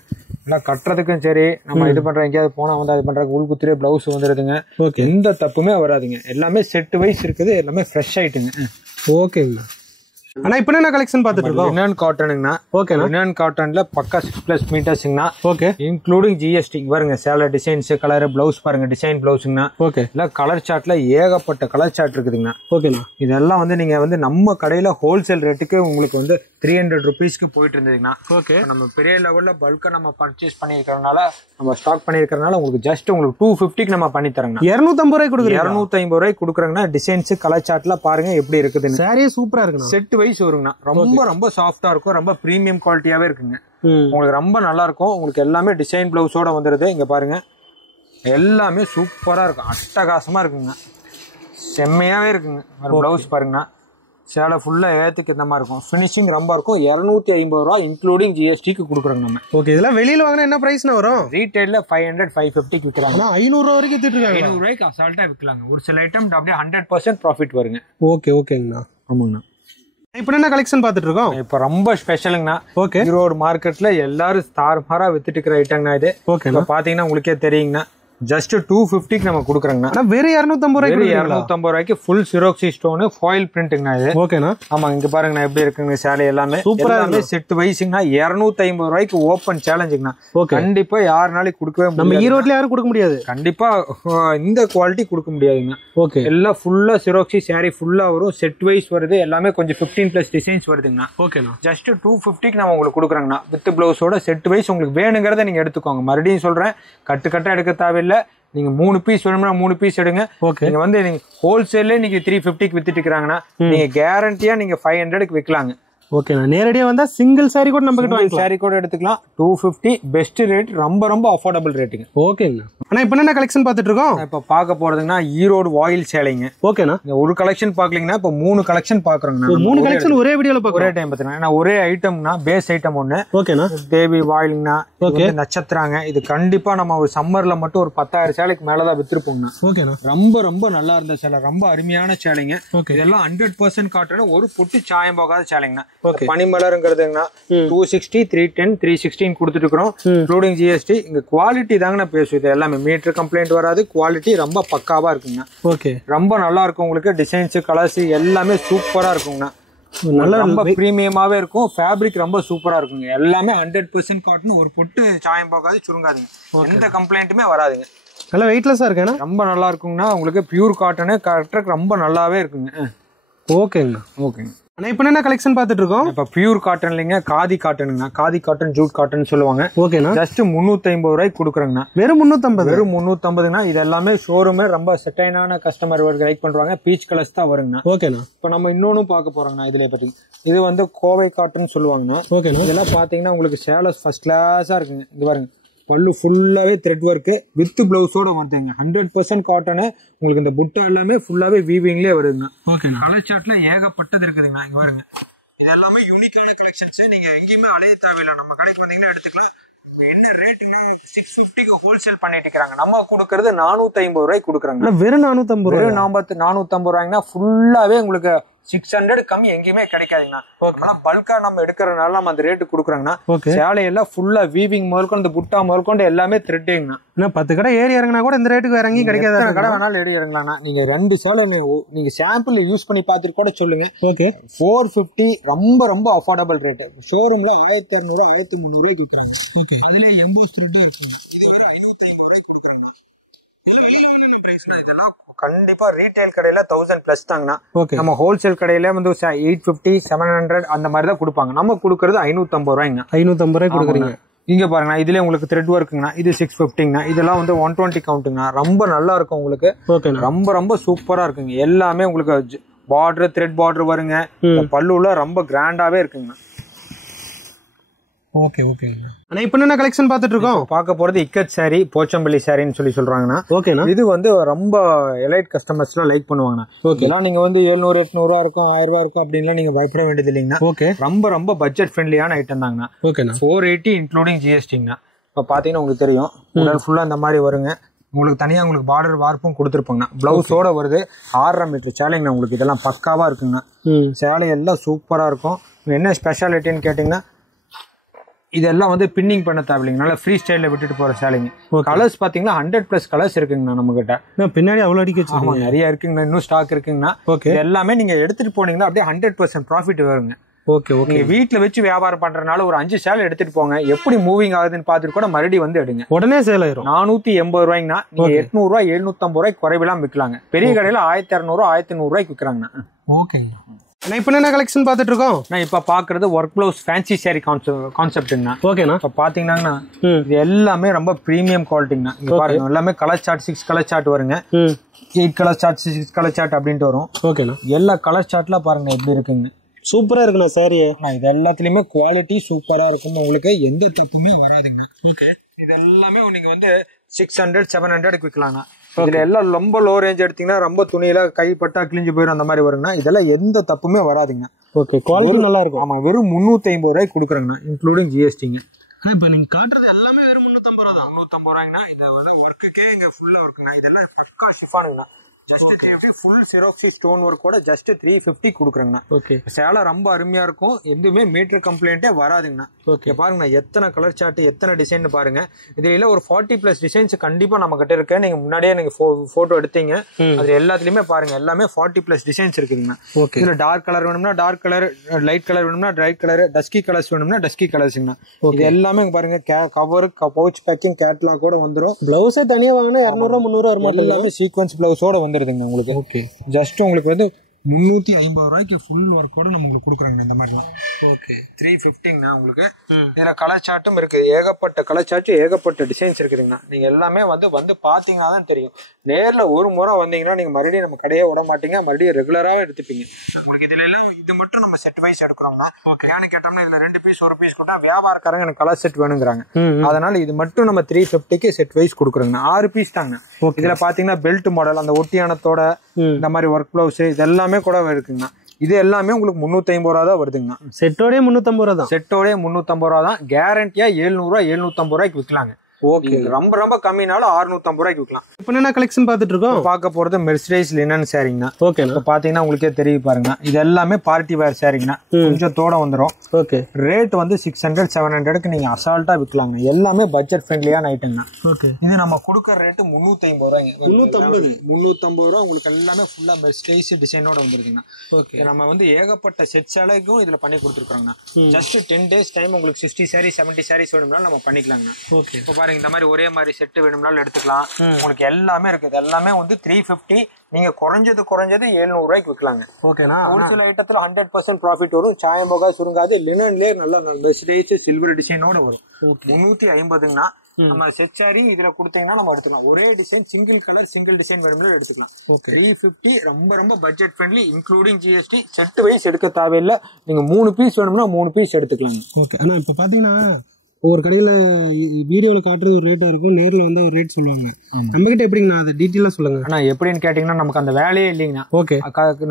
எல்லாம் கட்டுறதுக்கும் சரி, நம்ம இது பண்றோம் எங்கேயாவது போனா வந்து அது பண்றதுக்கு உள் குத்திரே பிளவுஸ் வந்துருதுங்க. எந்த தப்புமே வராதுங்க. எல்லாமே செட் வைஸ் இருக்குது, எல்லாமே ஃப்ரெஷ் ஆயிட்டுங்க. ஓகேங்கண்ணா. ஆனா இப்போ என்ன கலெக்ஷன் பாத்துட்டு இருக்கோம்? லினன் காட்டனுங்கண்ணா. ஓகே லினன் காட்டன்ல பக்கா 6+ மீட்டர்ஸ்ங்கண்ணா. Okay including GST. பாருங்க சேலை டிசைன்ஸ், கலர், பிளவுஸ் பாருங்க, டிசைன் பிளவுஸ்ங்கண்ணா. ஓகே எல்லாம் கலர் சார்ட்ல ஏகப்பட்ட கலர் சார்ட் இருக்குதுங்கண்ணா. ஓகேண்ணா இதெல்லாம் வந்து நீங்க வந்து நம்ம கடையில ஹோல்சேல் ரேட்டுக்கு உங்களுக்கு வந்து 300 ருபீஸ்க்கு போயிட்டு இருந்ததுங்கண்ணா. ஓகே நம்ம பெரிய லெவல்ல பல்கா நம்ம பர்ச்சேஸ் பண்ணிருக்கறனால, நம்ம ஸ்டாக் பண்ணிருக்கறனால உங்களுக்கு ஜஸ்ட் உங்களுக்கு 250க்கு நம்ம பண்ணி தரங்க. 250 ரூபாய்க்கு கொடுக்குறீங்க. 250 ரூபாய்க்கு கொடுக்குறாங்கன்னா, டிசைன்ஸ் கலர் சார்ட்ல பாருங்க எப்படி இருக்குதுன்னு. சாரியே சூப்பரா இருக்குண்ணா. செட் வைஸ் வருங்கண்ணா. ரொம்ப ரொம்ப சாஃப்டா இருக்கும், ரொம்ப பிரீமியம் குவாலிட்டியாவே இருக்குங்க. உங்களுக்கு ரொம்ப நல்லா இருக்கும். உங்களுக்கு எல்லாமே டிசைன் பிளவுஸோட வந்துருது. இங்க பாருங்க எல்லாமே சூப்பரா இருக்கும், அட்டகாசமா இருக்குங்க, செம்மையாவே இருக்குங்க. பிளவுஸ் பாருங்கண்ணா, சேலை ஃபுல்லா ஏத்துக்கு இந்த மாதிரி இருக்கும். ஃபினிஷிங் ரொம்ப இருக்கும். 250 ரூபா இன்க்ளூடிங் ஜிஎஸ்டிக்கு கொடுக்குறாங்க நம்ம. ஓகே இதெல்லாம் வெளியில வாங்கினா என்ன பிரைஸ்னா வரும்? ரீட்டைல்ல 500 550க்கு விற்கிறாங்க. 500 ரூபா வரைக்கும் வித்துட்டு இருக்காங்க. 500 ரூபாய்க்கு அசால்ட்டா விற்கலாங்க. ஒரு சில ஐட்டம் அப்படியே 100% ப்ராஃபிட் வருங்க. ஓகே ஓகேங்கண்ணா. ஆமாங்கண்ணா. இப்போ என்ன கலெக்ஷன் பாத்துட்டு இருக்கோம்? இப்போ ரொம்ப ஸ்பெஷலுங்கண்ணா. ஓகே ஈரோடு மார்க்கெட்ல எல்லாரும் தாறுமாறா வித்துட்டு இருக்கிற ஐட்டங்கண்ணா இது. ஓகே பாத்தீங்கன்னா உங்களுக்கே தெரியுங்கண்ணா, ஜஸ்ட் 250க்கு நம்ம கொடுக்குறோங்கண்ணா. ஆனா வெறும் 250 ரூபாய்க்கு 250 ரூபாய்க்கு ஃபுல் சிரோக்சி ஸ்டோன் ஃபாயில் பிரிண்ட்ங்கண்ணா இது. ஓகேண்ணா ஆமா இங்க பாருங்கண்ணா எப்படி இருக்குங்க சேலை எல்லாமே சூப்பரா இருக்கு. செட் வைஸ்ங்கண்ணா 250 ரூபாய்க்கு ஓபன் சேலஞ்சுங்கண்ணா. கண்டிப்பா யாருனாலும் கொடுக்கவே முடியாது. நம்ம ஈரோட்ல யாரும் கொடுக்க முடியாது. கண்டிப்பா இந்த குவாலிட்டி கொடுக்க முடியாதுங்க. ஓகே எல்லாம் ஃபுல்லா சிரோக்சி சாரி ஃபுல்லா வரும். செட் வைஸ் வருது. எல்லாமே கொஞ்சம் 15+ டிசைன்ஸ் வருதுங்கண்ணா. ஓகேண்ணா ஜஸ்ட் 250க்கு நம்ம உங்களுக்கு கொடுக்குறோங்கண்ணா. வித் பிளவுஸோட செட் வைஸ் உங்களுக்கு வேணுங்கிறத நீங்க எடுத்துக்கோங்க. மறுபடியும் சொல்றேன், கட்டு எடுக்க தேவையில்லை. நீங்க 3 பீஸ் வேணும்னா 3 பீஸ் எடுங்க. நீங்க வந்து நீங்க ஹோல்சேல்ல நீங்க 350க்கு வித்துட்டு இருக்காங்கன்னா, நீங்க கேரண்டியா நீங்க 500க்கு விற்கலாங்க. ஓகேண்ணா நேரடியா வந்தா சிங்கிள் சாரி கூட நம்ம கிட்ட வாங்கிக்கலாம். சாரி கூட எடுத்துக்கலாம். 250 பெஸ்ட் ரேட், ரொம்ப ரொம்ப அஃபோர்டபுள் ரேட்டுங்க. ஓகேங்கண்ணா. ஆனா இப்போ என்ன கலெக்ஷன் பாத்துட்டு இருக்கோம்? இப்ப பார்க்க போறதுங்கன்னா ஈரோடு வாயில் சேலைங்க. ஓகேண்ணா ஒரு கலெக்ஷன் பாக்கலீங்கன்னா இப்ப 3 கலெக்ஷன் பாக்குறோங்க. 3 கலெக்ஷன் ஒரே வீடியோல ஒரே டைம் பாத்தீங்கன்னா, ஏன்னா ஒரே ஐட்டம்னா பேஸ் ஐட்டம் ஒண்ணு. ஓகேண்ணா தேவி வாயில்னா நட்சத்திராங்க. இது கண்டிப்பா நம்ம ஒரு சம்மர்ல மட்டும் ஒரு 10,000 சேலைக்கு மேலதான் வித்துருப்போங்கண்ணா. ஓகேண்ணா ரொம்ப ரொம்ப நல்லா இருந்த சேலை, ரொம்ப அருமையான சேலைங்க. இதெல்லாம் 100% காட்டுறேன். ஒரு பொட்டு சாயம் போகாத சேலைங்கண்ணா. பனிமலருங்கிறதுங்கண்ணா 260 310 316 கொடுத்துட்டு இருக்கிறோம். Including GST. இங்க குவாலிட்டி தாங்கண்ணா பேசுது. எல்லாமே மீட்டர் கம்ப்ளைண்ட் வராது. குவாலிட்டி ரொம்ப பக்காவா இருக்குங்க. ஓகே ரொம்ப நல்லா இருக்கும். உங்களுக்கு டிசைன்ஸ் கலர்ஸ் எல்லாமே சூப்பரா இருக்குங்கண்ணா. நல்லா ரொம்ப பிரீமியமாவே இருக்கும். ஃபேப்ரிக் ரொம்ப சூப்பரா இருக்குங்க. எல்லாமே 100% காட்டன். ஒரு பொட்டு சாயம் போகாது, சுருங்காதுங்க. எந்த கம்ப்ளைண்ட்டுமே வராதுங்க. நல்லா வெயிட்லெஸ்ஸா இருக்குண்ணா. ரொம்ப நல்லா இருக்குங்கண்ணா. உங்களுக்கு பியூர் காட்டனு கரெக்டாக ரொம்ப நல்லாவே இருக்குங்க. ஓகேங்கண்ணா. ஓகேங்க. ஆனா இப்போ என்ன கலெக்ஷன் பார்த்துட்டு இருக்கோம்? இப்போ பியூர் காட்டன் இல்லைங்க, காதி காட்டனுங்கண்ணா. காதி காட்டன், ஜூட் காட்டன் சொல்லுவாங்க. ஓகேண்ணா. ஜஸ்ட் 350 ரூபாய்க்கு கொடுக்குறேங்கண்ணா. வெறும் 350? வெறும் 350ங்கண்ணா. இது எல்லாமே ஷோரூமே ரொம்ப செட்டைனான கஸ்டமர் லைக் பண்றாங்க. பீச் கலர்ஸ் தான் வருங்கண்ணா. ஓகேண்ணா. இப்போ நம்ம இன்னொன்னு பார்க்க போறோங்கண்ணா. இதுல பத்தி இது வந்து கோவை காட்டன் சொல்லுவாங்கண்ணா. ஓகேண்ணா. இதெல்லாம் பாத்தீங்கன்னா உங்களுக்கு சேலை ஃபர்ஸ்ட் கிளாஸா இருக்குங்க. இது பாருங்க, பல்லு ஃபுல்லாவே த்ரெட் ஒர்க்கு வித் பிளவுஸோட வருதுங்க. 100% காட்டனு. உங்களுக்கு இந்த புட்டா எல்லாமே ஃபுல்லாவே வீவிங்லேயே வருதுங்க. ஓகேண்ணா. கலர் சார்ட்ல ஏகப்பட்டது இருக்குதுங்கண்ணா. இங்க பாருங்க, இது எல்லாமே யூனிக்கான கலெக்ஷன்ஸ். நீங்க எங்கேயுமே அலைய தேவையில்லை. நம்ம கடைக்கு வந்தீங்கன்னா எடுத்துக்கலாம். என்ன ரேட்டுன்னா 650க்கு ஹோல்சேல் பண்ணிட்டு இருக்காங்க. நம்ம கொடுக்கறது 450 ரூபாய்க்கு கொடுக்குறாங்க. வெறும் 450 ரூபாய்? வெறும் 450 ரூபாய்ங்கன்னா ஃபுல்லாவே உங்களுக்கு 600 கம்மி எங்கேயுமே கிடைக்காதுங்கண்ணா. பல்கா நம்ம எடுக்கிறதுனால நம்ம அந்த ரேட்டு கொடுக்குறாங்கண்ணா. சேலையெல்லாம் ஃபுல்லா வீவிங் முதற்கொண்டு இந்த புட்டா முதற்கொண்டு எல்லாமே த்ரெட்டிங்ண்ணா. 10 கடை ஏறி இறங்கினா கூட இந்த ரேட்டுக்கு இறங்கி கிடைக்காது. கடை வேணாலும் ஏறி இறங்கலாம்ண்ணா. நீங்க 2 சேலை நீங்க சாம்பிள் யூஸ் பண்ணி பார்த்துட்டு கூட சொல்லுங்க. ஓகே, 450 ரொம்ப ரொம்ப அஃபோர்டபுள் ரேட்டு. ஷோரூம்ல 1200 1300 ரூபாய்க்கு விற்கிறாங்க. அதுலயே 80 ரூபாய் இருக்கு. இது வேற 550 ரூபாய்க்கு கொடுக்குறாங்கண்ணா. இதெல்லாம் கண்டிப்பா ரீட்டைல் கடையில 1000 பிளஸ் தாங்கண்ணா. நம்ம ஹோல்சேல் கடையில வந்து 850 700 அந்த மாதிரி தான் கொடுப்பாங்க. நம்ம கொடுக்கறது 550 ரூபாய்ங்க. 550 ரூபாய் கொடுக்குறீங்க. இங்க பாருங்க, இதுல உங்களுக்கு த்ரெட் ஒர்க்குங்கண்ணா. இது 650ங்கண்ணா. இதெல்லாம் வந்து 120 கவுண்ட்டுங்கண்ணா. ரொம்ப நல்லா இருக்கும் உங்களுக்கு. ரொம்ப ரொம்ப சூப்பரா இருக்குங்க. எல்லாமே உங்களுக்கு பார்டர் த்ரெட் பார்டர் வருங்க. பல்லுல ரொம்ப கிராண்டாவே இருக்குங்கண்ணா. ஓகே ஓகேங்க. ஆனா இப்போ என்ன கலெக்ஷன் பார்த்துட்டு இருக்கோம்? பார்க்க போறது இக்கட் சாரி, போச்சம்பள்ளி சாரின்னு சொல்றாங்கண்ணா. ஓகேண்ணா. இது வந்து ரொம்ப எலைட் கஸ்டமர்ஸ்லாம் லைக் பண்ணுவாங்கண்ணா. இதெல்லாம் நீங்க வந்து 700 800 ரூபா இருக்கும், 1000 ரூபா இருக்கும் அப்படின்லாம் நீங்க பயப்பட வேண்டியது இல்லைங்கண்ணா. ஓகே, ரொம்ப ரொம்ப பட்ஜெட் ஃப்ரெண்ட்லியான ஐட்டம் தாங்கண்ணா. ஓகேண்ணா. 480 இன்க்ளூடிங் ஜிஎஸ்டிங்கண்ணா. இப்போ பாத்தீங்கன்னா உங்களுக்கு தெரியும், உடல் ஃபுல்லா இந்த மாதிரி வருங்க. உங்களுக்கு தனியா உங்களுக்கு பார்டர் வார்ப்பும் கொடுத்துருப்பாங்கண்ணா. பிளவுஸோட வருது. 6.5 மீட்டர் சேலைங்கண்ணா. உங்களுக்கு இதெல்லாம் பக்காவா இருக்குங்கண்ணா. சேலை எல்லாம் சூப்பரா இருக்கும். என்ன ஸ்பெஷாலிட்டின்னு கேட்டீங்கன்னா, இதெல்லாம் வந்து பின்னிங் பண்ண தேவையில்லைங்க. நல்லா ஃப்ரீ ஸ்டைல விட்டுட்டு போற சேலைங்க. கலர்ஸ் பாத்தீங்கன்னா 100+ கலர்ஸ் இருக்குங்கண்ணா நம்ம கிட்ட. பின்னாடி அவ்வளவு அடிக்க நிறைய இருக்குங்கண்ணா. இன்னும் ஸ்டாக் இருக்குங்கண்ணா. எல்லாமே நீங்க எடுத்துட்டு போனீங்கன்னா அப்படியே 100% ப்ராஃபிட் வருங்க. Okay okay. நீங்க வீட்டுல வச்சு வியாபாரம் பண்றதுனால ஒரு 5 சேலை எடுத்துட்டு போங்க. எப்படி மூவிங் ஆகுதுன்னு பாத்துட்டு கூட மறுபடியும் வந்து எடுங்க. உடனே சேல் ஆயிரும். 480 ரூபாய்ங்கண்ணா. நீங்க 800 ரூபாய் 750 ரூபாய்க்கு குறைவிலாம் விற்கலாங்க. பெரிய கடையில 1200 1100 ரூபாய்க்கு விற்கிறாங்கண்ணா. ஓகேங்க. இப்போ என்ன கலெக்ஷன் பார்த்துட்டு இருக்கோம்? நான் இப்ப பாக்குறது ஒர்க் பிளவுஸ் ஃபேன்சி சாரி கான்செப்ட்ங்கண்ணா. ஓகேண்ணா. இப்ப பாத்தீங்கன்னா இது எல்லாமே ரொம்ப பிரீமியம் குவாலிட்டிங்கண்ணா. இங்க பாருங்க, எல்லாமே கலர் சார்ட் 6 கலர் சார்ட் வருங்க. 8 கலர் சார்ட் 6 கலர் சார்ட் அப்படின்ட்டு வரும். ஓகேண்ணா. எல்லா கலர் சார்ட்ல பாருங்க எப்படி இருக்குங்க. சூப்பரா இருக்குண்ணா சாரி. இது எல்லாத்துலயுமே குவாலிட்டி சூப்பரா இருக்கும். உங்களுக்கு எந்த தப்புமே வராதுங்க. ஓகே. இது எல்லாமே நீங்க வந்து 600 700க்கு விற்கலாங்க. இதுல எல்லாம் ரொம்ப லோ ரேஞ்ச் எடுத்தீங்கன்னா ரொம்ப துணியில கைப்பட்டா கிழிஞ்சு போயிடும் அந்த மாதிரி வருங்கண்ணா. இதெல்லாம் எந்த தப்புமே வராதுங்க. ஓகே, குவாலிட்டி நல்லா இருக்கும். ஆமா, வெறும் 350 ரூபாய்க்கு கொடுக்குறாங்கண்ணா இன்க்ளூடிங் ஜிஎஸ்டிங்க. இப்ப நீங்க காட்டுறது எல்லாமே வெறும் 350 ரூபா தான். 350 ரூபாய்ங்கண்ணா. இதை ஒர்க்குக்கே இங்க ஃபுல்லா இருக்குண்ணா. இதெல்லாம் பக்கா ஷிஃபானுங்கண்ணா. ஜஸ்ட் 350 ஃபுல் சிரோக்சி ஸ்டோன் ஒர்க் கூட ஜஸ்ட் 350 கொடுக்குறாங்கண்ணா. ஓகே. சேலை ரொம்ப அருமையா இருக்கும். எதுவுமே மீட்டர் கம்ப்ளைண்டே வராதுங்கண்ணா. ஓகே. பாருங்கண்ணா, எத்தனை கலர் சார்ட் எத்தனை டிசைன் பாருங்க. இதுல ஒரு 40+ டிசைன்ஸ் கண்டிப்பா நம்ம கிட்ட இருக்கு. நீங்க முன்னாடியே நீங்க போட்டோ எடுத்தீங்க. அதுல எல்லாத்துலயுமே பாருங்க, எல்லாமே 40+ டிசைன்ஸ் இருக்குங்கண்ணா. ஓகே. இதுல டார்க் கலர் வேணும்னா டார்க் கலர், லைட் கலர் வேணும்னா லைட் கலர், டஸ்கி கலர்ஸ் வேணும்னா டஸ்கி கலர்ஸ்ங்கண்ணா. இது எல்லாமே பாருங்க, கவர் பவுச் பேக்கிங் கேட்லாக் கூட வந்துடும். பிளவுஸே தனியா வாங்கினா 200 300 வர மாட்டேன். எல்லாமே சீக்வன்ஸ் பிளவுஸோட வந்துருதுங்க உங்களுக்கு. ஓகே. ஜஸ்ட் உங்களுக்கு வந்து 350 ரூபாய்க்கு ஃபுல் ஒர்க்கோட நம்ம உங்களுக்கு கொடுக்குறாங்க இந்த மாதிரிலாம். ஓகே. 350ங்கண்ணா. உங்களுக்கு இதுல கலர் சார்ட்டும் இருக்கு. ஏகப்பட்ட கலர் சார்ட், ஏகப்பட்ட டிசைன்ஸ் இருக்குதுங்கண்ணா. நீங்க எல்லாமே வந்து பாத்தீங்கன்னா தான் தெரியும். நேர்ல ஒரு முறை வந்தீங்கன்னா நீங்க மறுபடியும் நம்ம கடையே விட மாட்டீங்க. மறுபடியும் ரெகுலராகவே எடுத்துப்பீங்க. உங்களுக்கு இதுல எல்லாம் இது மட்டும் நம்ம செட் வைஸ் எடுக்கிறோம்னா, ஏன்னு கேட்டோம்னா இதுல 2 பீஸ் 1 பீஸ் கொண்டா வியாபாரக்காரங்க எனக்கு கலர் செட் வேணுங்கிறாங்க. அதனால இது மட்டும் நம்ம 350க்கு செட் வைஸ் கொடுக்குறோங்கண்ணா. 6 பீஸ் தாங்க. இதுல பாத்தீங்கன்னா பெல்ட் மாடல், அந்த ஒட்டியானத்தோட இந்த மாதிரி ஒர்க் பிளவுஸ் இதெல்லாமே கூட இருக்குங்கண்ணா. இது எல்லாமே உங்களுக்கு 350 ரூபா தான் வருதுங்கண்ணா. செட்டோடே 350 ரூபா தான். செட்டோடே 350 ரூபா தான். கேரண்டியா 700 ரூபா 750 ரூபாய்க்கு விற்கலாங்க. ஓகே. ரொம்ப ரொம்ப கம்மினாலும் 650 ரூபாய்க்கு விற்கலாம். இப்போ என்ன கலெக்ஷன் பார்த்துட்டு இருக்கோம்? பார்க்க போறது மெர்சரைஸ் லினன் சாரிங்கண்ணா. ஓகே. பாத்தீங்கன்னா உங்களுக்கே தெரியும் பாருங்க, இது எல்லாமே பார்ட்டி வேர் சாரிங்கண்ணா. கொஞ்சம் தோட வந்துடும். ஓகே. ரேட் வந்து 600 700க்கு நீங்க அசால்ட்டா விற்கலாங்க. எல்லாமே பட்ஜெட் ஃப்ரெண்ட்லியான ஐட்டம்னா. ஓகே. இது நம்ம கொடுக்குற ரேட்டு 350 ரூபாய்ங்க. 350 ரூபா உங்களுக்கு எல்லாமே ஃபுல்லா மெர்சரைஸ் டிசைனோட வந்துருக்குங்கண்ணா. ஓகே. நம்ம வந்து ஏகப்பட்ட செட் சேலைக்கும் இதுல பண்ணி கொடுத்துருக்கோங்கண்ணா. ஜஸ்ட் 10 days டைம் உங்களுக்கு 60 சாரி 70 சாரீஸ் வேணும்னாலும் நம்ம பண்ணிக்கலாங்கண்ணா. ஓகே. இப்போ பாருங்க, இந்த மாதிரி ஒரே மாதிரி செட்டு வேணும்னாலும் எடுத்துக்கலாம். உங்களுக்கு எல்லாமே இருக்குது. எல்லாமே வந்து 350. நீங்க குறைஞ்சது 700 ரூபாய்க்கு விற்கலாங்க. ஓகேனா ஒரு சில ஐட்டத்துல 100% ப்ராஃபிட் வரும். சாயம் போகா சுருங்காது. லினன்லயே நல்ல மெர்சிடைஸ் சில்வர் டிசைனோட வரும். 350ங்கண்ணா. நம்ம செட் சாரி இதுல கொடுத்தீங்கன்னா நம்ம எடுத்துக்கலாம். ஒரே design single colour single design வேணும்னா எடுத்துக்கலாம். 350 ரொம்ப budget friendly including GST. Set wise எடுக்க தேவையில்லை. நீங்க 3 பீஸ் வேணும்னா 3 பீஸ் எடுத்துக்கலாம். ஓகே. ஆனா இப்ப பாத்தீங்கன்னா ஒரு கடையில வீடியோல காட்டுறது ஒரு ரேட்டா இருக்கும், நேர்ல வந்து ஒரு ரேட் சொல்லுவாங்க. நம்ம கிட்ட எப்படிங்கண்ணா அதை டீட்டெயிலா சொல்லுங்க. ஆனா எப்படின்னு கேட்டீங்கன்னா நமக்கு அந்த வேலையே இல்லைங்கண்ணா. ஓகே.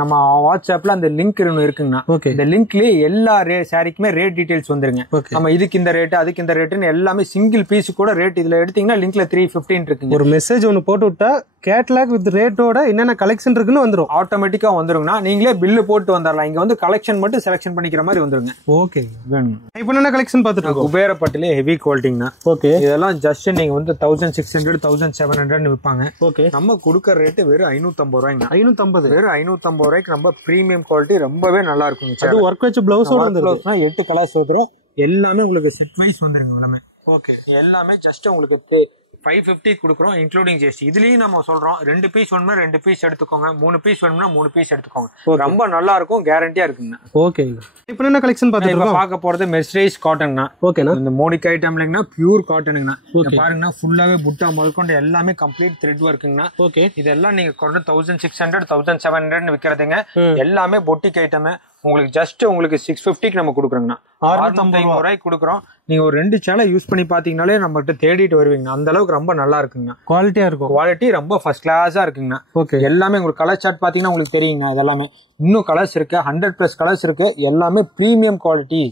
நம்ம வாட்ஸ்அப்ல அந்த லிங்க் இருக்குங்கண்ணா. ஓகே. இந்த லிங்க்லயே எல்லா சாரிக்குமே ரேட் டீடைல்ஸ் வந்துருங்க. நம்ம இதுக்கு இந்த ரேட் அதுக்கு இந்த ரேட்டுன்னு எல்லாமே சிங்கிள் பீஸ் கூட ரேட் இதுல எடுத்தீங்கன்னா லிங்க்ல 315 இருக்குங்க. ஒரு மெசேஜ் ஒன்னு போட்டு விட்டா கேட்லாக் வித் ரேட்டோட என்னென்ன கலெக்ஷன் இருக்குன்னு வந்துரும். ஆட்டோமேட்டிக்கா வந்துருங்கண்ணா. நீங்களே பில்லு போட்டு வந்துடலாம். இங்க வந்து கலெக்ஷன் மட்டும் செலக்ஷன் பண்ணிக்கிற மாதிரி வந்துருங்க. ஓகே. வேணும். இப்போ என்ன கலெக்ஷன் பார்த்துட்டு இருக்கோம்? குபேரப்பட்டிலே ஹெவி குவாலிட்டிங்கண்ணா. ஓகே. இதெல்லாம் ஜஸ்ட் நீங்க வந்து 1600 1700 விற்பாங்க. ஓகே. நம்ம கொடுக்கற ரேட் வெறும் 550 ரூபாய்ங்க. 550 வெறும் 550 ரூபாய்க்கு ரொம்ப பிரீமியம் குவாலிட்டி ரொம்பவே நல்லா இருக்கும். அது ஒர்க் வச்ச பிளவுஸோட வந்துரும். 8 கலர்ஸ் வந்துரும். எல்லாமே உங்களுக்கு செட் வைஸ் வந்துருங்க. எல்லாமே ஓகே. எல்லாமே ஜஸ்ட் உங்களுக்கு 550 கொடுக்குறோம் இன்க்ளூடிங் ஜிஎஸ்டி. இதுலயும் நம்ம சொல்றோம் 2 பீஸ் வேணும்னா 2 பீஸ் எடுத்துக்கோங்க, 3 பீஸ் வேணும்னா 3 பீஸ் எடுத்துக்கோங்க. ரொம்ப நல்லா இருக்கும், கேரண்டியா இருக்குங்க. ஓகே. இப்போ என்ன கலெக்ஷன் பாத்துறோம்? பார்க்க போறது மெர்சரைஸ் காட்டன்னா. ஓகேனா இந்த மோடிக் ஐட்டம்லங்கனா பியூர் காட்டனுங்கனா. பாருங்கனா ஃபுல்லாவே புட்டா முதல்கொண்டு எல்லாமே கம்ப்ளீட் த்ரெட் வர்க்குங்கனா. ஓகே. இதெல்லாம் நீங்க கொண்டு 1600 1700 விக்கிறதுங்க. எல்லாமே பொட்டிக் ஐட்டம். உங்களுக்கு ஜஸ்ட் உங்களுக்கு 650க்கு நம்ம கொடுக்குறோங்கண்ணா. 650 ரூபாய்க்கு கொடுக்குறோம். நீங்க ஒரு 2 சேலை யூஸ் பண்ணி பாத்தீங்கன்னாலே நம்ம கிட்ட தேடிட்டு வருவீங்க. அந்த அளவுக்கு ரொம்ப நல்லா இருக்குங்க. குவாலிட்டியா இருக்கும். குவாலிட்டி ரொம்ப ஃபர்ஸ்ட் கிளாஸா இருக்குங்க. ஓகே. எல்லாமே உங்களுக்கு கலர் சார்ட் பாத்தீங்கன்னா உங்களுக்கு தெரியுங்க. இதெல்லாமே இன்னும் கலர்ஸ் இருக்கு. 100+ கலர்ஸ் இருக்கு. எல்லாமே பிரீமியம் குவாலிட்டி.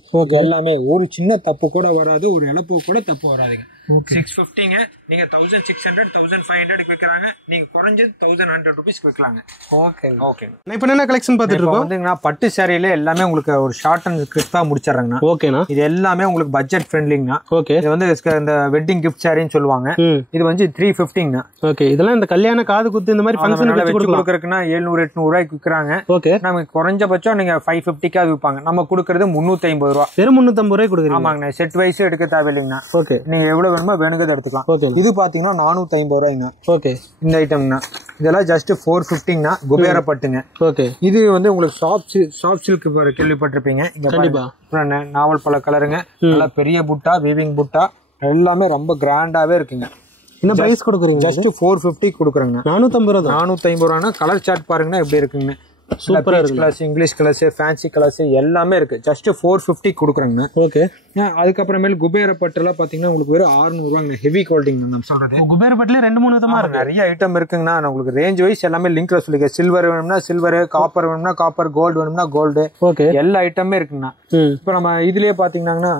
எல்லாமே ஒரு சின்ன தப்பு கூட வராது. ஒரு இழப்பு கூட தப்பு வராதுங்க. 650ங்க. நீங்க 1600 1500 விற்கிறாங்க. நீங்க குறைஞ்சது 1100 ரூபீஸ் விற்கலாங்க. ஓகே. ஓகே. இப்போ என்ன கலெக்ஷன் பார்த்துட்டு இருக்கோம்? வந்துங்கண்ணா பட்டு சாரியில எல்லாமே உங்களுக்கு ஒரு ஷார்ட் அண்ட் கிறிஸ்பா முடிச்சிடுறாங்கண்ணா. ஓகேண்ணா. இது எல்லாமே உங்களுக்கு பட்ஜெட் ஃப்ரெண்ட்லிங்கண்ணா. ஓகே. இது வந்து இந்த வெட்டிங் கிஃப்ட் சாரின்னு சொல்லுவாங்க. இது வந்து 350ங்கண்ணா. ஓகே. இதெல்லாம் இந்த கல்யாண காது குத்து இந்த மாதிரி ஃபங்க்ஷன் வச்சு கொடுக்கறதுக்குன்னா 700 800 ரூபாய்க்கு விற்கிறாங்க. ஓகே. நமக்கு குறைஞ்சபட்சம் நீங்க 550க்காக விற்பாங்க. நம்ம கொடுக்கறது 350 ரூபா. வெறும் 350 ரூபாய் கொடுக்குறீங்க. ஆமாங்கண்ணா. செட் வைஸ் எடுக்க தேவையில்லைங்கண்ணா. ஓகே. நீங்க எவ்வளவு வேணுமோ வேணுங்கிறத எடுத்துக்கலாம். ஓகே. இது பாத்தீங்கன்னா 450 ரூபாய்ங்க. ஓகே. இந்த ஐட்டம்னா இதெல்லாம் ஜஸ்ட் 450ங்கண்ணா. குபேரப்பட்டுங்க. ஓகே. இது வந்து உங்களுக்கு சாஃப்ட் சில்க் கேள்விப்பட்டிருப்பீங்க. இங்க கண்டிப்பா நாவல் பல கலருங்க. நல்லா பெரிய புட்டா வீவிங் புட்டா எல்லாமே ரொம்ப கிராண்டாவே இருக்குங்க. என்ன பிரைஸ் கொடுக்குறீங்க? ஜஸ்ட் 450 கொடுக்குறேங்க. 450 ரூபா. 450 ரூபானா கலர் சார்ட் பாருங்கன்னா எப்படி இருக்குங்க. சூப்பரா இருக்கு. Glass English glass fancy glass எல்லாமே இருக்கு. ஜஸ்ட் 450 கொடுக்குறேங்க. ஓகே. அதுக்கப்புறமேல குபேரப்பட்டுல பாத்தீங்கன்னா உங்களுக்கு வெறும் 600 ரூபாங்க. ஹெவி குவாலிட்டிங்க நம்ம சொல்றது. குபேரப்பட்டுல 2-3 விதமா இருக்கு. நிறைய ஐட்டம் இருக்குங்கண்ணா. உங்களுக்கு ரேஞ்ச் வைஸ் எல்லாமே லிங்க்ல சொல்லிக்க. சில்வர் வேணும்னா சில்வர், காப்பர் வேணும்னா காப்பர், கோல்டு வேணும்னா கோல்டு. ஓகே. எல்லா ஐட்டமே இருக்குங்கண்ணா. இப்ப நம்ம இதுலயே பாத்தீங்கன்னா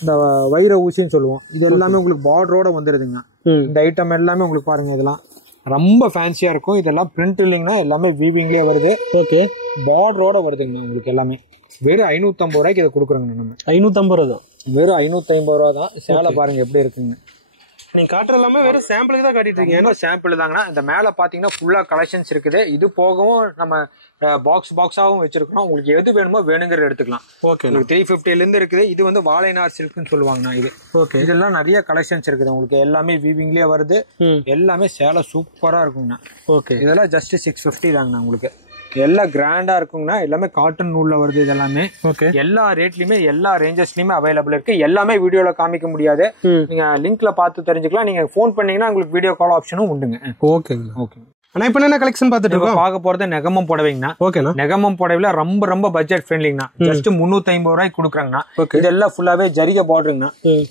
இந்த வைர ஊசின்னு சொல்லுவோம். இது எல்லாமே உங்களுக்கு பார்டரோட வந்துருதுங்க. இந்த ஐட்டம் எல்லாமே உங்களுக்கு பாருங்க. இதெல்லாம் ரொம்ப ஃபேன்சியா இருக்கும். இதெல்லாம் பிரிண்ட் இல்லைங்கன்னா எல்லாமே வீவிங்லயே வருது. ஓகே. பார்டரோட வருதுங்க உங்களுக்கு எல்லாமே. வெறும் 550 ரூபாய்க்கு இதை கொடுக்குறோங்க. நம்ம 550 ரூபா தான். வெறும் 550 ரூபா தான். சேலை பாருங்க எப்படி இருக்குங்க. நீங்க காட்டுற எல்லாமே வெறும் சாம்பிளுக்கு தான் காட்டிட்டு இருக்கீங்க. சாம்பிள் தாங்கன்னா இந்த மேல பாத்தீங்கன்னா ஃபுல்லா கலெக்ஷன்ஸ் இருக்குது. இது போகவும் நம்ம பாக்ஸாவும் வச்சிருக்கோம். உங்களுக்கு எது வேணுமோ வேணுங்கிறத எடுத்துக்கலாம். ஓகே. உங்களுக்கு 350ல இருந்து இருக்குது. இது வந்து வாழைநார் சில்க்னு சொல்லுவாங்கண்ணா. இது ஓகே. இதெல்லாம் நிறைய கலெக்ஷன்ஸ் இருக்குது. உங்களுக்கு எல்லாமே வீவிங்லயே வருது. எல்லாமே சேலை சூப்பரா இருக்குங்கண்ணா. ஓகே. இதெல்லாம் ஜஸ்ட் 650 தாங்கண்ணா. உங்களுக்கு எல்லாம் கிராண்டா இருக்குங்கண்ணா. எல்லாமே காட்டன் நூல்ல வருது. இதெல்லாமே ஓகே. எல்லா ரேட்லயுமே எல்லா ரேஞ்சஸ்லயுமே அவைலபிள் இருக்கு. எல்லாமே வீடியோல காமிக்க முடியாது. நீங்க லிங்க்ல பார்த்து தெரிஞ்சுக்கலாம். நீங்க போன் பண்ணீங்கன்னா உங்களுக்கு வீடியோ கால் ஆப்ஷனும் உண்டுங்க. ஓகே. ஓகே. ஆனா இப்ப என்ன கலெக்ஷன் பார்த்துட்டு இருக்கோம்? பார்க்க போறது நெகமம் புடவைங்கண்ணா. ஓகேண்ணா. நெகமம் புடவைல ரொம்ப ரொம்ப பட்ஜெட் ஃப்ரெண்ட்லிங்கண்ணா. ஜஸ்ட் 350 ரூபாய்க்கு கொடுக்குறாங்கண்ணா. இதெல்லாம் ஃபுல்லாவே ஜரிகை பார்டருங்கண்ணா.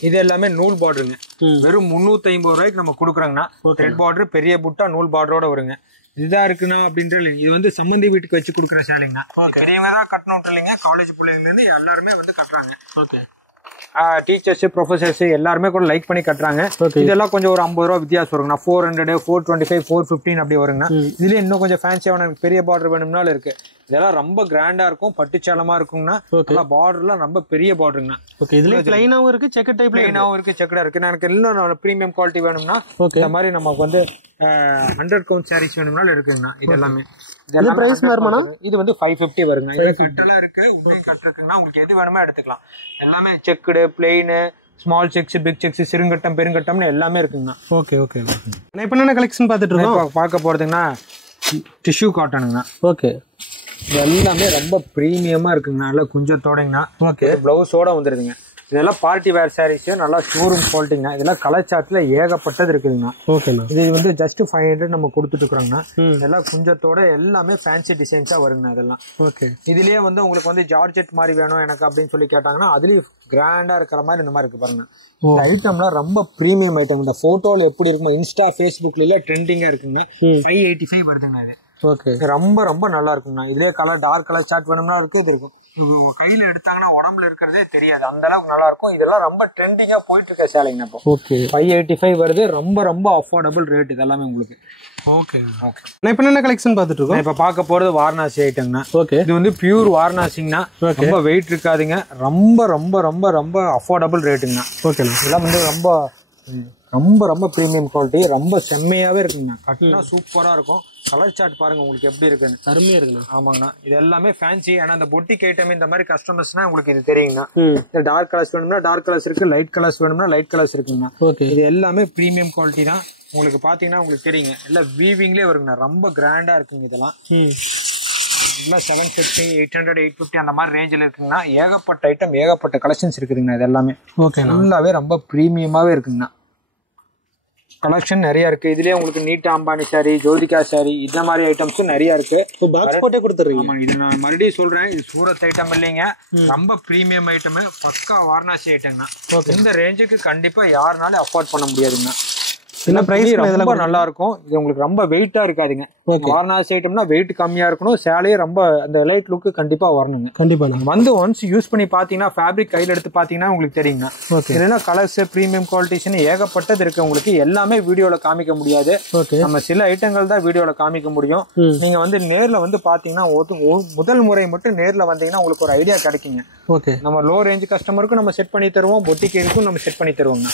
இது எல்லாமே நூல் பார்டருங்க. வெறும் 350 ரூபாய்க்கு நம்ம கொடுக்குறாங்கண்ணா. த்ரெட் பார்டர் பெரிய புட்டா நூல் பார்டரோட வருங்க. இதுதான் இருக்குண்ணா அப்படின்றது. இது வந்து சம்பந்தி வீட்டுக்கு வச்சு கொடுக்குற சேலைங்கண்ணா. பெரியவங்க தான் கட்டணும் இல்லைங்க. காலேஜ் பிள்ளைங்க இருந்து எல்லாருமே வந்து கட்டுறாங்க. ஓகே. டீச்சர்ஸ் ப்ரொஃபசர்ஸ் எல்லாருமே கூட லைக் பண்ணி கட்டுறாங்க. இதெல்லாம் கொஞ்சம் ஒரு 50 ரூபா வித்தியாசம் வருங்கண்ணா. 400 425 415 அப்படி வருங்கண்ணா. இதுல இன்னும் கொஞ்சம் ஃபேன்சியான பெரிய பார்டர் வேணும்னாலும் இருக்கு. இதெல்லாம் ரொம்ப கிராண்டா இருக்கும். பட்டுச்சேலமா இருக்குங்கண்ணா. பார்டர்லாம் ரொம்ப பெரிய பார்டருங்கண்ணா. ஓகே. இதுல பிளைனாவும் இருக்கு, செக்கட் டைப் பிளைனாவும் இருக்கு, செக்கடா இருக்கு. எனக்கு இன்னும் பிரீமியம் குவாலிட்டி வேணும்னா இந்த மாதிரி நமக்கு வந்து 100 கவுண்ட் சாரீஸ் வேணும்னாலும் இருக்குங்கண்ணா. இது எல்லாமே பிரைஸ் மாறுமானா? இது வந்து 550 வருங்க. இது கட்டெல்லாம் இருக்கு. உண்மையும் கட் இருக்குங்கண்ணா. உங்களுக்கு எது வேணுமோ எடுத்துக்கலாம். எல்லாமே checked plain small checks, big checks, சிறுங்கட்டம், பெருங்கட்டம்னு எல்லாமே இருக்குங்கண்ணா. Okay okay. நான் இப்போ என்ன கலெக்ஷன் பார்த்துட்டு இருக்கோம்? இப்போ பார்க்க போகிறதுங்கன்னா டிஷ்யூ காட்டனுங்கண்ணா. ஓகே. இது எல்லாமே ரொம்ப ப்ரீமியமாக இருக்குங்கண்ணா. நல்லா குஞ்சத்தோடங்கண்ணா. ஓகே. ப்ளவுஸோட வந்துடுதுங்க. இதெல்லாம் பார்ட்டி வேர் சாரீஸ், நல்லா ஷோரூம் குவாலிட்டிங்கண்ணா. இதெல்லாம் கலர் சார்ட்ல ஏகப்பட்டது இருக்குதுங்கண்ணா. ஓகேண்ணா. இது வந்து ஜஸ்ட் 500 நம்ம கொடுத்துட்டு இருக்கிறோங்கண்ணா. இதெல்லாம் குஞ்சத்தோட எல்லாமே ஃபேன்சி டிசைன்ஸா வருங்கண்ணா. இதெல்லாம் ஓகே. இதுலயே வந்து உங்களுக்கு வந்து ஜார்ஜெட் மாதிரி வேணும் எனக்கு அப்படின்னு சொல்லி கேட்டாங்கன்னா அதுலயும் கிராண்டா இருக்கிற மாதிரி இந்த மாதிரி இருக்கு பாருங்க. இந்த ஐட்டம்லாம் ரொம்ப ப்ரீமியம் ஐட்டம். இந்த போட்டோல எப்படி இருக்குமோ இன்ஸ்டா ஃபேஸ்புக்ல எல்லாம் ட்ரெண்டிங்கா இருக்குங்க. 585 வருதுங்கண்ணா. இது ஓகே. ரொம்ப ரொம்ப நல்லா இருக்குங்கண்ணா. இதுலயே கலர் டார்க் கலர் சார்ட் வேணும்னா இருக்கு. இது இருக்கும். கையில எடுத்தாங்கன்னா உடம்புல இருக்கிறதே தெரியாது, அந்த அளவுக்கு நல்லா இருக்கும். இதெல்லாம் ரொம்ப ட்ரெண்டிங்கா போயிட்டு இருக்க சேலைங்க. இப்போ ஓகே. 585 வருது. ரொம்ப ரொம்ப அஃபோர்டபுள் ரேட் இது எல்லாமே உங்களுக்கு. Okay okay. நான் இப்போ என்ன கலெக்ஷன் பார்த்துட்டு இருக்கோம்? இப்போ பார்க்க போறது வாரணாசி ஐட்டம்னா. ஓகே. இது வந்து பியூர் வாரணாசிங்கண்ணா. ரொம்ப வெயிட் இருக்காதுங்க. ரொம்ப ரொம்ப ரொம்ப ரொம்ப அஃபோர்டபுள் ரேட்டுங்கண்ணா. ஓகே. இதெல்லாம் வந்து ரொம்ப ரொம்ப ரொம்ப ப்ரீமியம் குவாலிட்டி. ரொம்ப செம்மையாவே இருக்குங்கண்ணா. கட்டினா சூப்பரா இருக்கும். கலர் சார்ட் பாருங்க உங்களுக்கு எப்படி இருக்குன்னு. அருமையா இருக்குண்ணா. ஆமாங்கண்ணா. இது எல்லாமே ஃபேன்சி. ஆனா அந்த பொட்டிக் ஐட்டம் இந்த மாதிரி கஸ்டமர்ஸ்னா உங்களுக்கு இது தெரியுங்கண்ணா. டார்க் கலர்ஸ் வேணும்னா டார்க் கலர்ஸ் இருக்கு, லைட் கலர்ஸ் வேணும்னா லைட் கலர்ஸ் இருக்குங்கண்ணா. ஓகே. இது எல்லாமே ப்ரீமியம் குவாலிட்டி தான். உங்களுக்கு பாத்தீங்கன்னா உங்களுக்கு தெரியுங்க. எல்லாம் வீவிங்லேயே வருங்கண்ணா. ரொம்ப கிராண்டா இருக்குங்க இதெல்லாம். இதெல்லாம் 750, 800, 850 அந்த மாதிரி ரேஞ்சில் இருக்குங்கண்ணா. ஏகப்பட்ட ஐட்டம், ஏகப்பட்ட கலெக்ஷன்ஸ் இருக்குதுங்கண்ணா. இது எல்லாமே ஓகே. நல்லாவே ரொம்ப ப்ரீமியமாவே இருக்குங்கண்ணா. கலெக்ஷன் நிறைய இருக்கு. இதுலயே உங்களுக்கு நீட்டா அம்பானி சாரி, ஜோதிகா சாரி, இந்த மாதிரி ஐட்டம்ஸும் நிறைய இருக்கு. பாக்ஸ் போட்டே கொடுத்துறீங்க. ஆமா. இது நான் மறுபடியும் சொல்றேன், இது சூரத் ஐட்டம் இல்லைங்க. ரொம்ப ப்ரீமியம் ஐட்டம், பக்கா வாரணாசி ஐட்டம்னா. இந்த ரேஞ்சுக்கு கண்டிப்பா யாருனாலும் அஃபோர்ட் பண்ண முடியாதுங்கண்ணா. ரொம்ப நல்லா இருக்கும். இது உங்களுக்கு ரொம்ப வெயிட்டா இருக்காதுங்க. வாரணாசி ஐட்டம்னா வெயிட் கம்மியா இருக்கணும். சேலையே ரொம்ப அந்த லைட் லுக்கு கண்டிப்பா வரணுங்க. கண்டிப்பா வந்து ஒன்ஸ் யூஸ் பண்ணி பாத்தீங்கன்னா ஃபேப்ரிக் கையில எடுத்து பாத்தீங்கன்னா உங்களுக்கு தெரியுங்க. இல்லைன்னா கலர்ஸ், பிரீமியம் குவாலிட்டிஸ் ஏகப்பட்டது இருக்கு. உங்களுக்கு எல்லாமே வீடியோல காமிக்க முடியாது. நம்ம சில ஐட்டங்கள் தான் வீடியோல காமிக்க முடியும். நீங்க வந்து நேர்ல வந்து பாத்தீங்கன்னா முதல் முறை மட்டும் நேர்ல வந்தீங்கன்னா உங்களுக்கு ஒரு ஐடியா கிடைக்குங்க. ஓகே. நம்ம லோ ரேஞ்ச் கஸ்டமருக்கும் நம்ம செட் பண்ணி தருவோம், பொட்டிக்கும் நம்ம செட் பண்ணி தருவோங்க.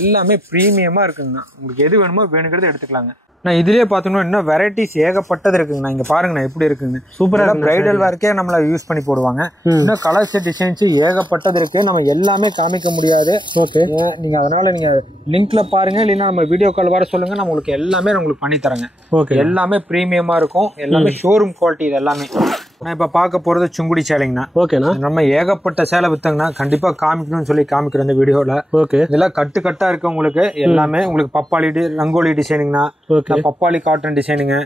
எல்லாமே பிரீமியமா இருக்குங்கண்ணா. உங்களுக்கு எது வேணுமோ வேணுங்கிறது எடுத்துக்கலாங்க. நான் இதுலயே பாத்தீங்கன்னா இன்னும் வெரைட்டிஸ் ஏகப்பட்டது இருக்குங்கண்ணா. இங்க பாருங்கண்ணா எப்படி இருக்குங்க. சூப்பரா பிரைடல் வேர்க்கே நம்மள யூஸ் பண்ணி போடுவாங்க. இன்னும் கலர்ஸ், டிசைன்ஸ் ஏகப்பட்டது இருக்கு. நம்ம எல்லாமே காமிக்க முடியாது. ஓகே. நீங்க அதனால நீங்க லிங்க்ல பாருங்க, இல்லைன்னா நம்ம வீடியோ கால் வர சொல்லுங்க. நான் உங்களுக்கு எல்லாமே உங்களுக்கு பண்ணி தரேங்க. ஓகே. எல்லாமே பிரீமியமா இருக்கும். எல்லாமே ஷோரூம் குவாலிட்டி. இது எல்லாமே நான் இப்ப பார்க்க போறது சுங்குடி சேலைங்கண்ணா. ஓகேண்ணா. நம்ம ஏகப்பட்ட சேலை வித்தங்கண்ணா. கண்டிப்பா காமிக்கணும்னு சொல்லி காமிக்கிறோம் இந்த வீடியோல. ஓகே. இதெல்லாம் கட்டு கட்டா இருக்கு உங்களுக்கு. எல்லாமே உங்களுக்கு பப்பாளி ரங்கோலி டிசைனுங்கண்ணா. பப்பாளி காட்டன் டிசைனுங்க.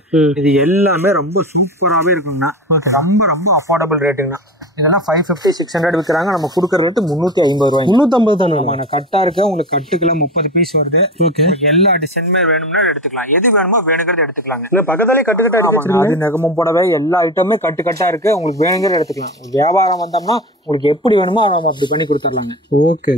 இது எல்லாமே ரொம்ப சூப்பராகவே இருக்குங்கண்ணா. ரொம்ப ரொம்ப அஃபோர்டபுள் ரேட்டுங்கண்ணா. இதெல்லாம் 550, 600 விற்கிறாங்க. நம்ம கொடுக்குற ரேட்டு 350 ரூபாய். 350 தானே. ஆமாண்ணா. கட்டா இருக்கு. உங்களுக்கு கட்டுக்குள்ள 30 பீஸ் வருது. ஓகே. எல்லா டிசைனுமே வேணும்னா எடுத்துக்கலாம். எது வேணுமோ வேணுங்கிறது எடுத்துக்கலாங்க. பக்கத்தாலே கட்டு கட்டா இருக்கு. அது நெகமும் புடவை எல்லா ஐட்டமே கட்டு கட்டா இருக்கு. உங்களுக்கு வேணுங்கிறது எடுத்துக்கலாம். வியாபாரம் வந்தோம்னா உங்களுக்கு எப்படி வேணுமோ நம்ம அப்படி பண்ணி கொடுத்துடலாங்க. ஓகே.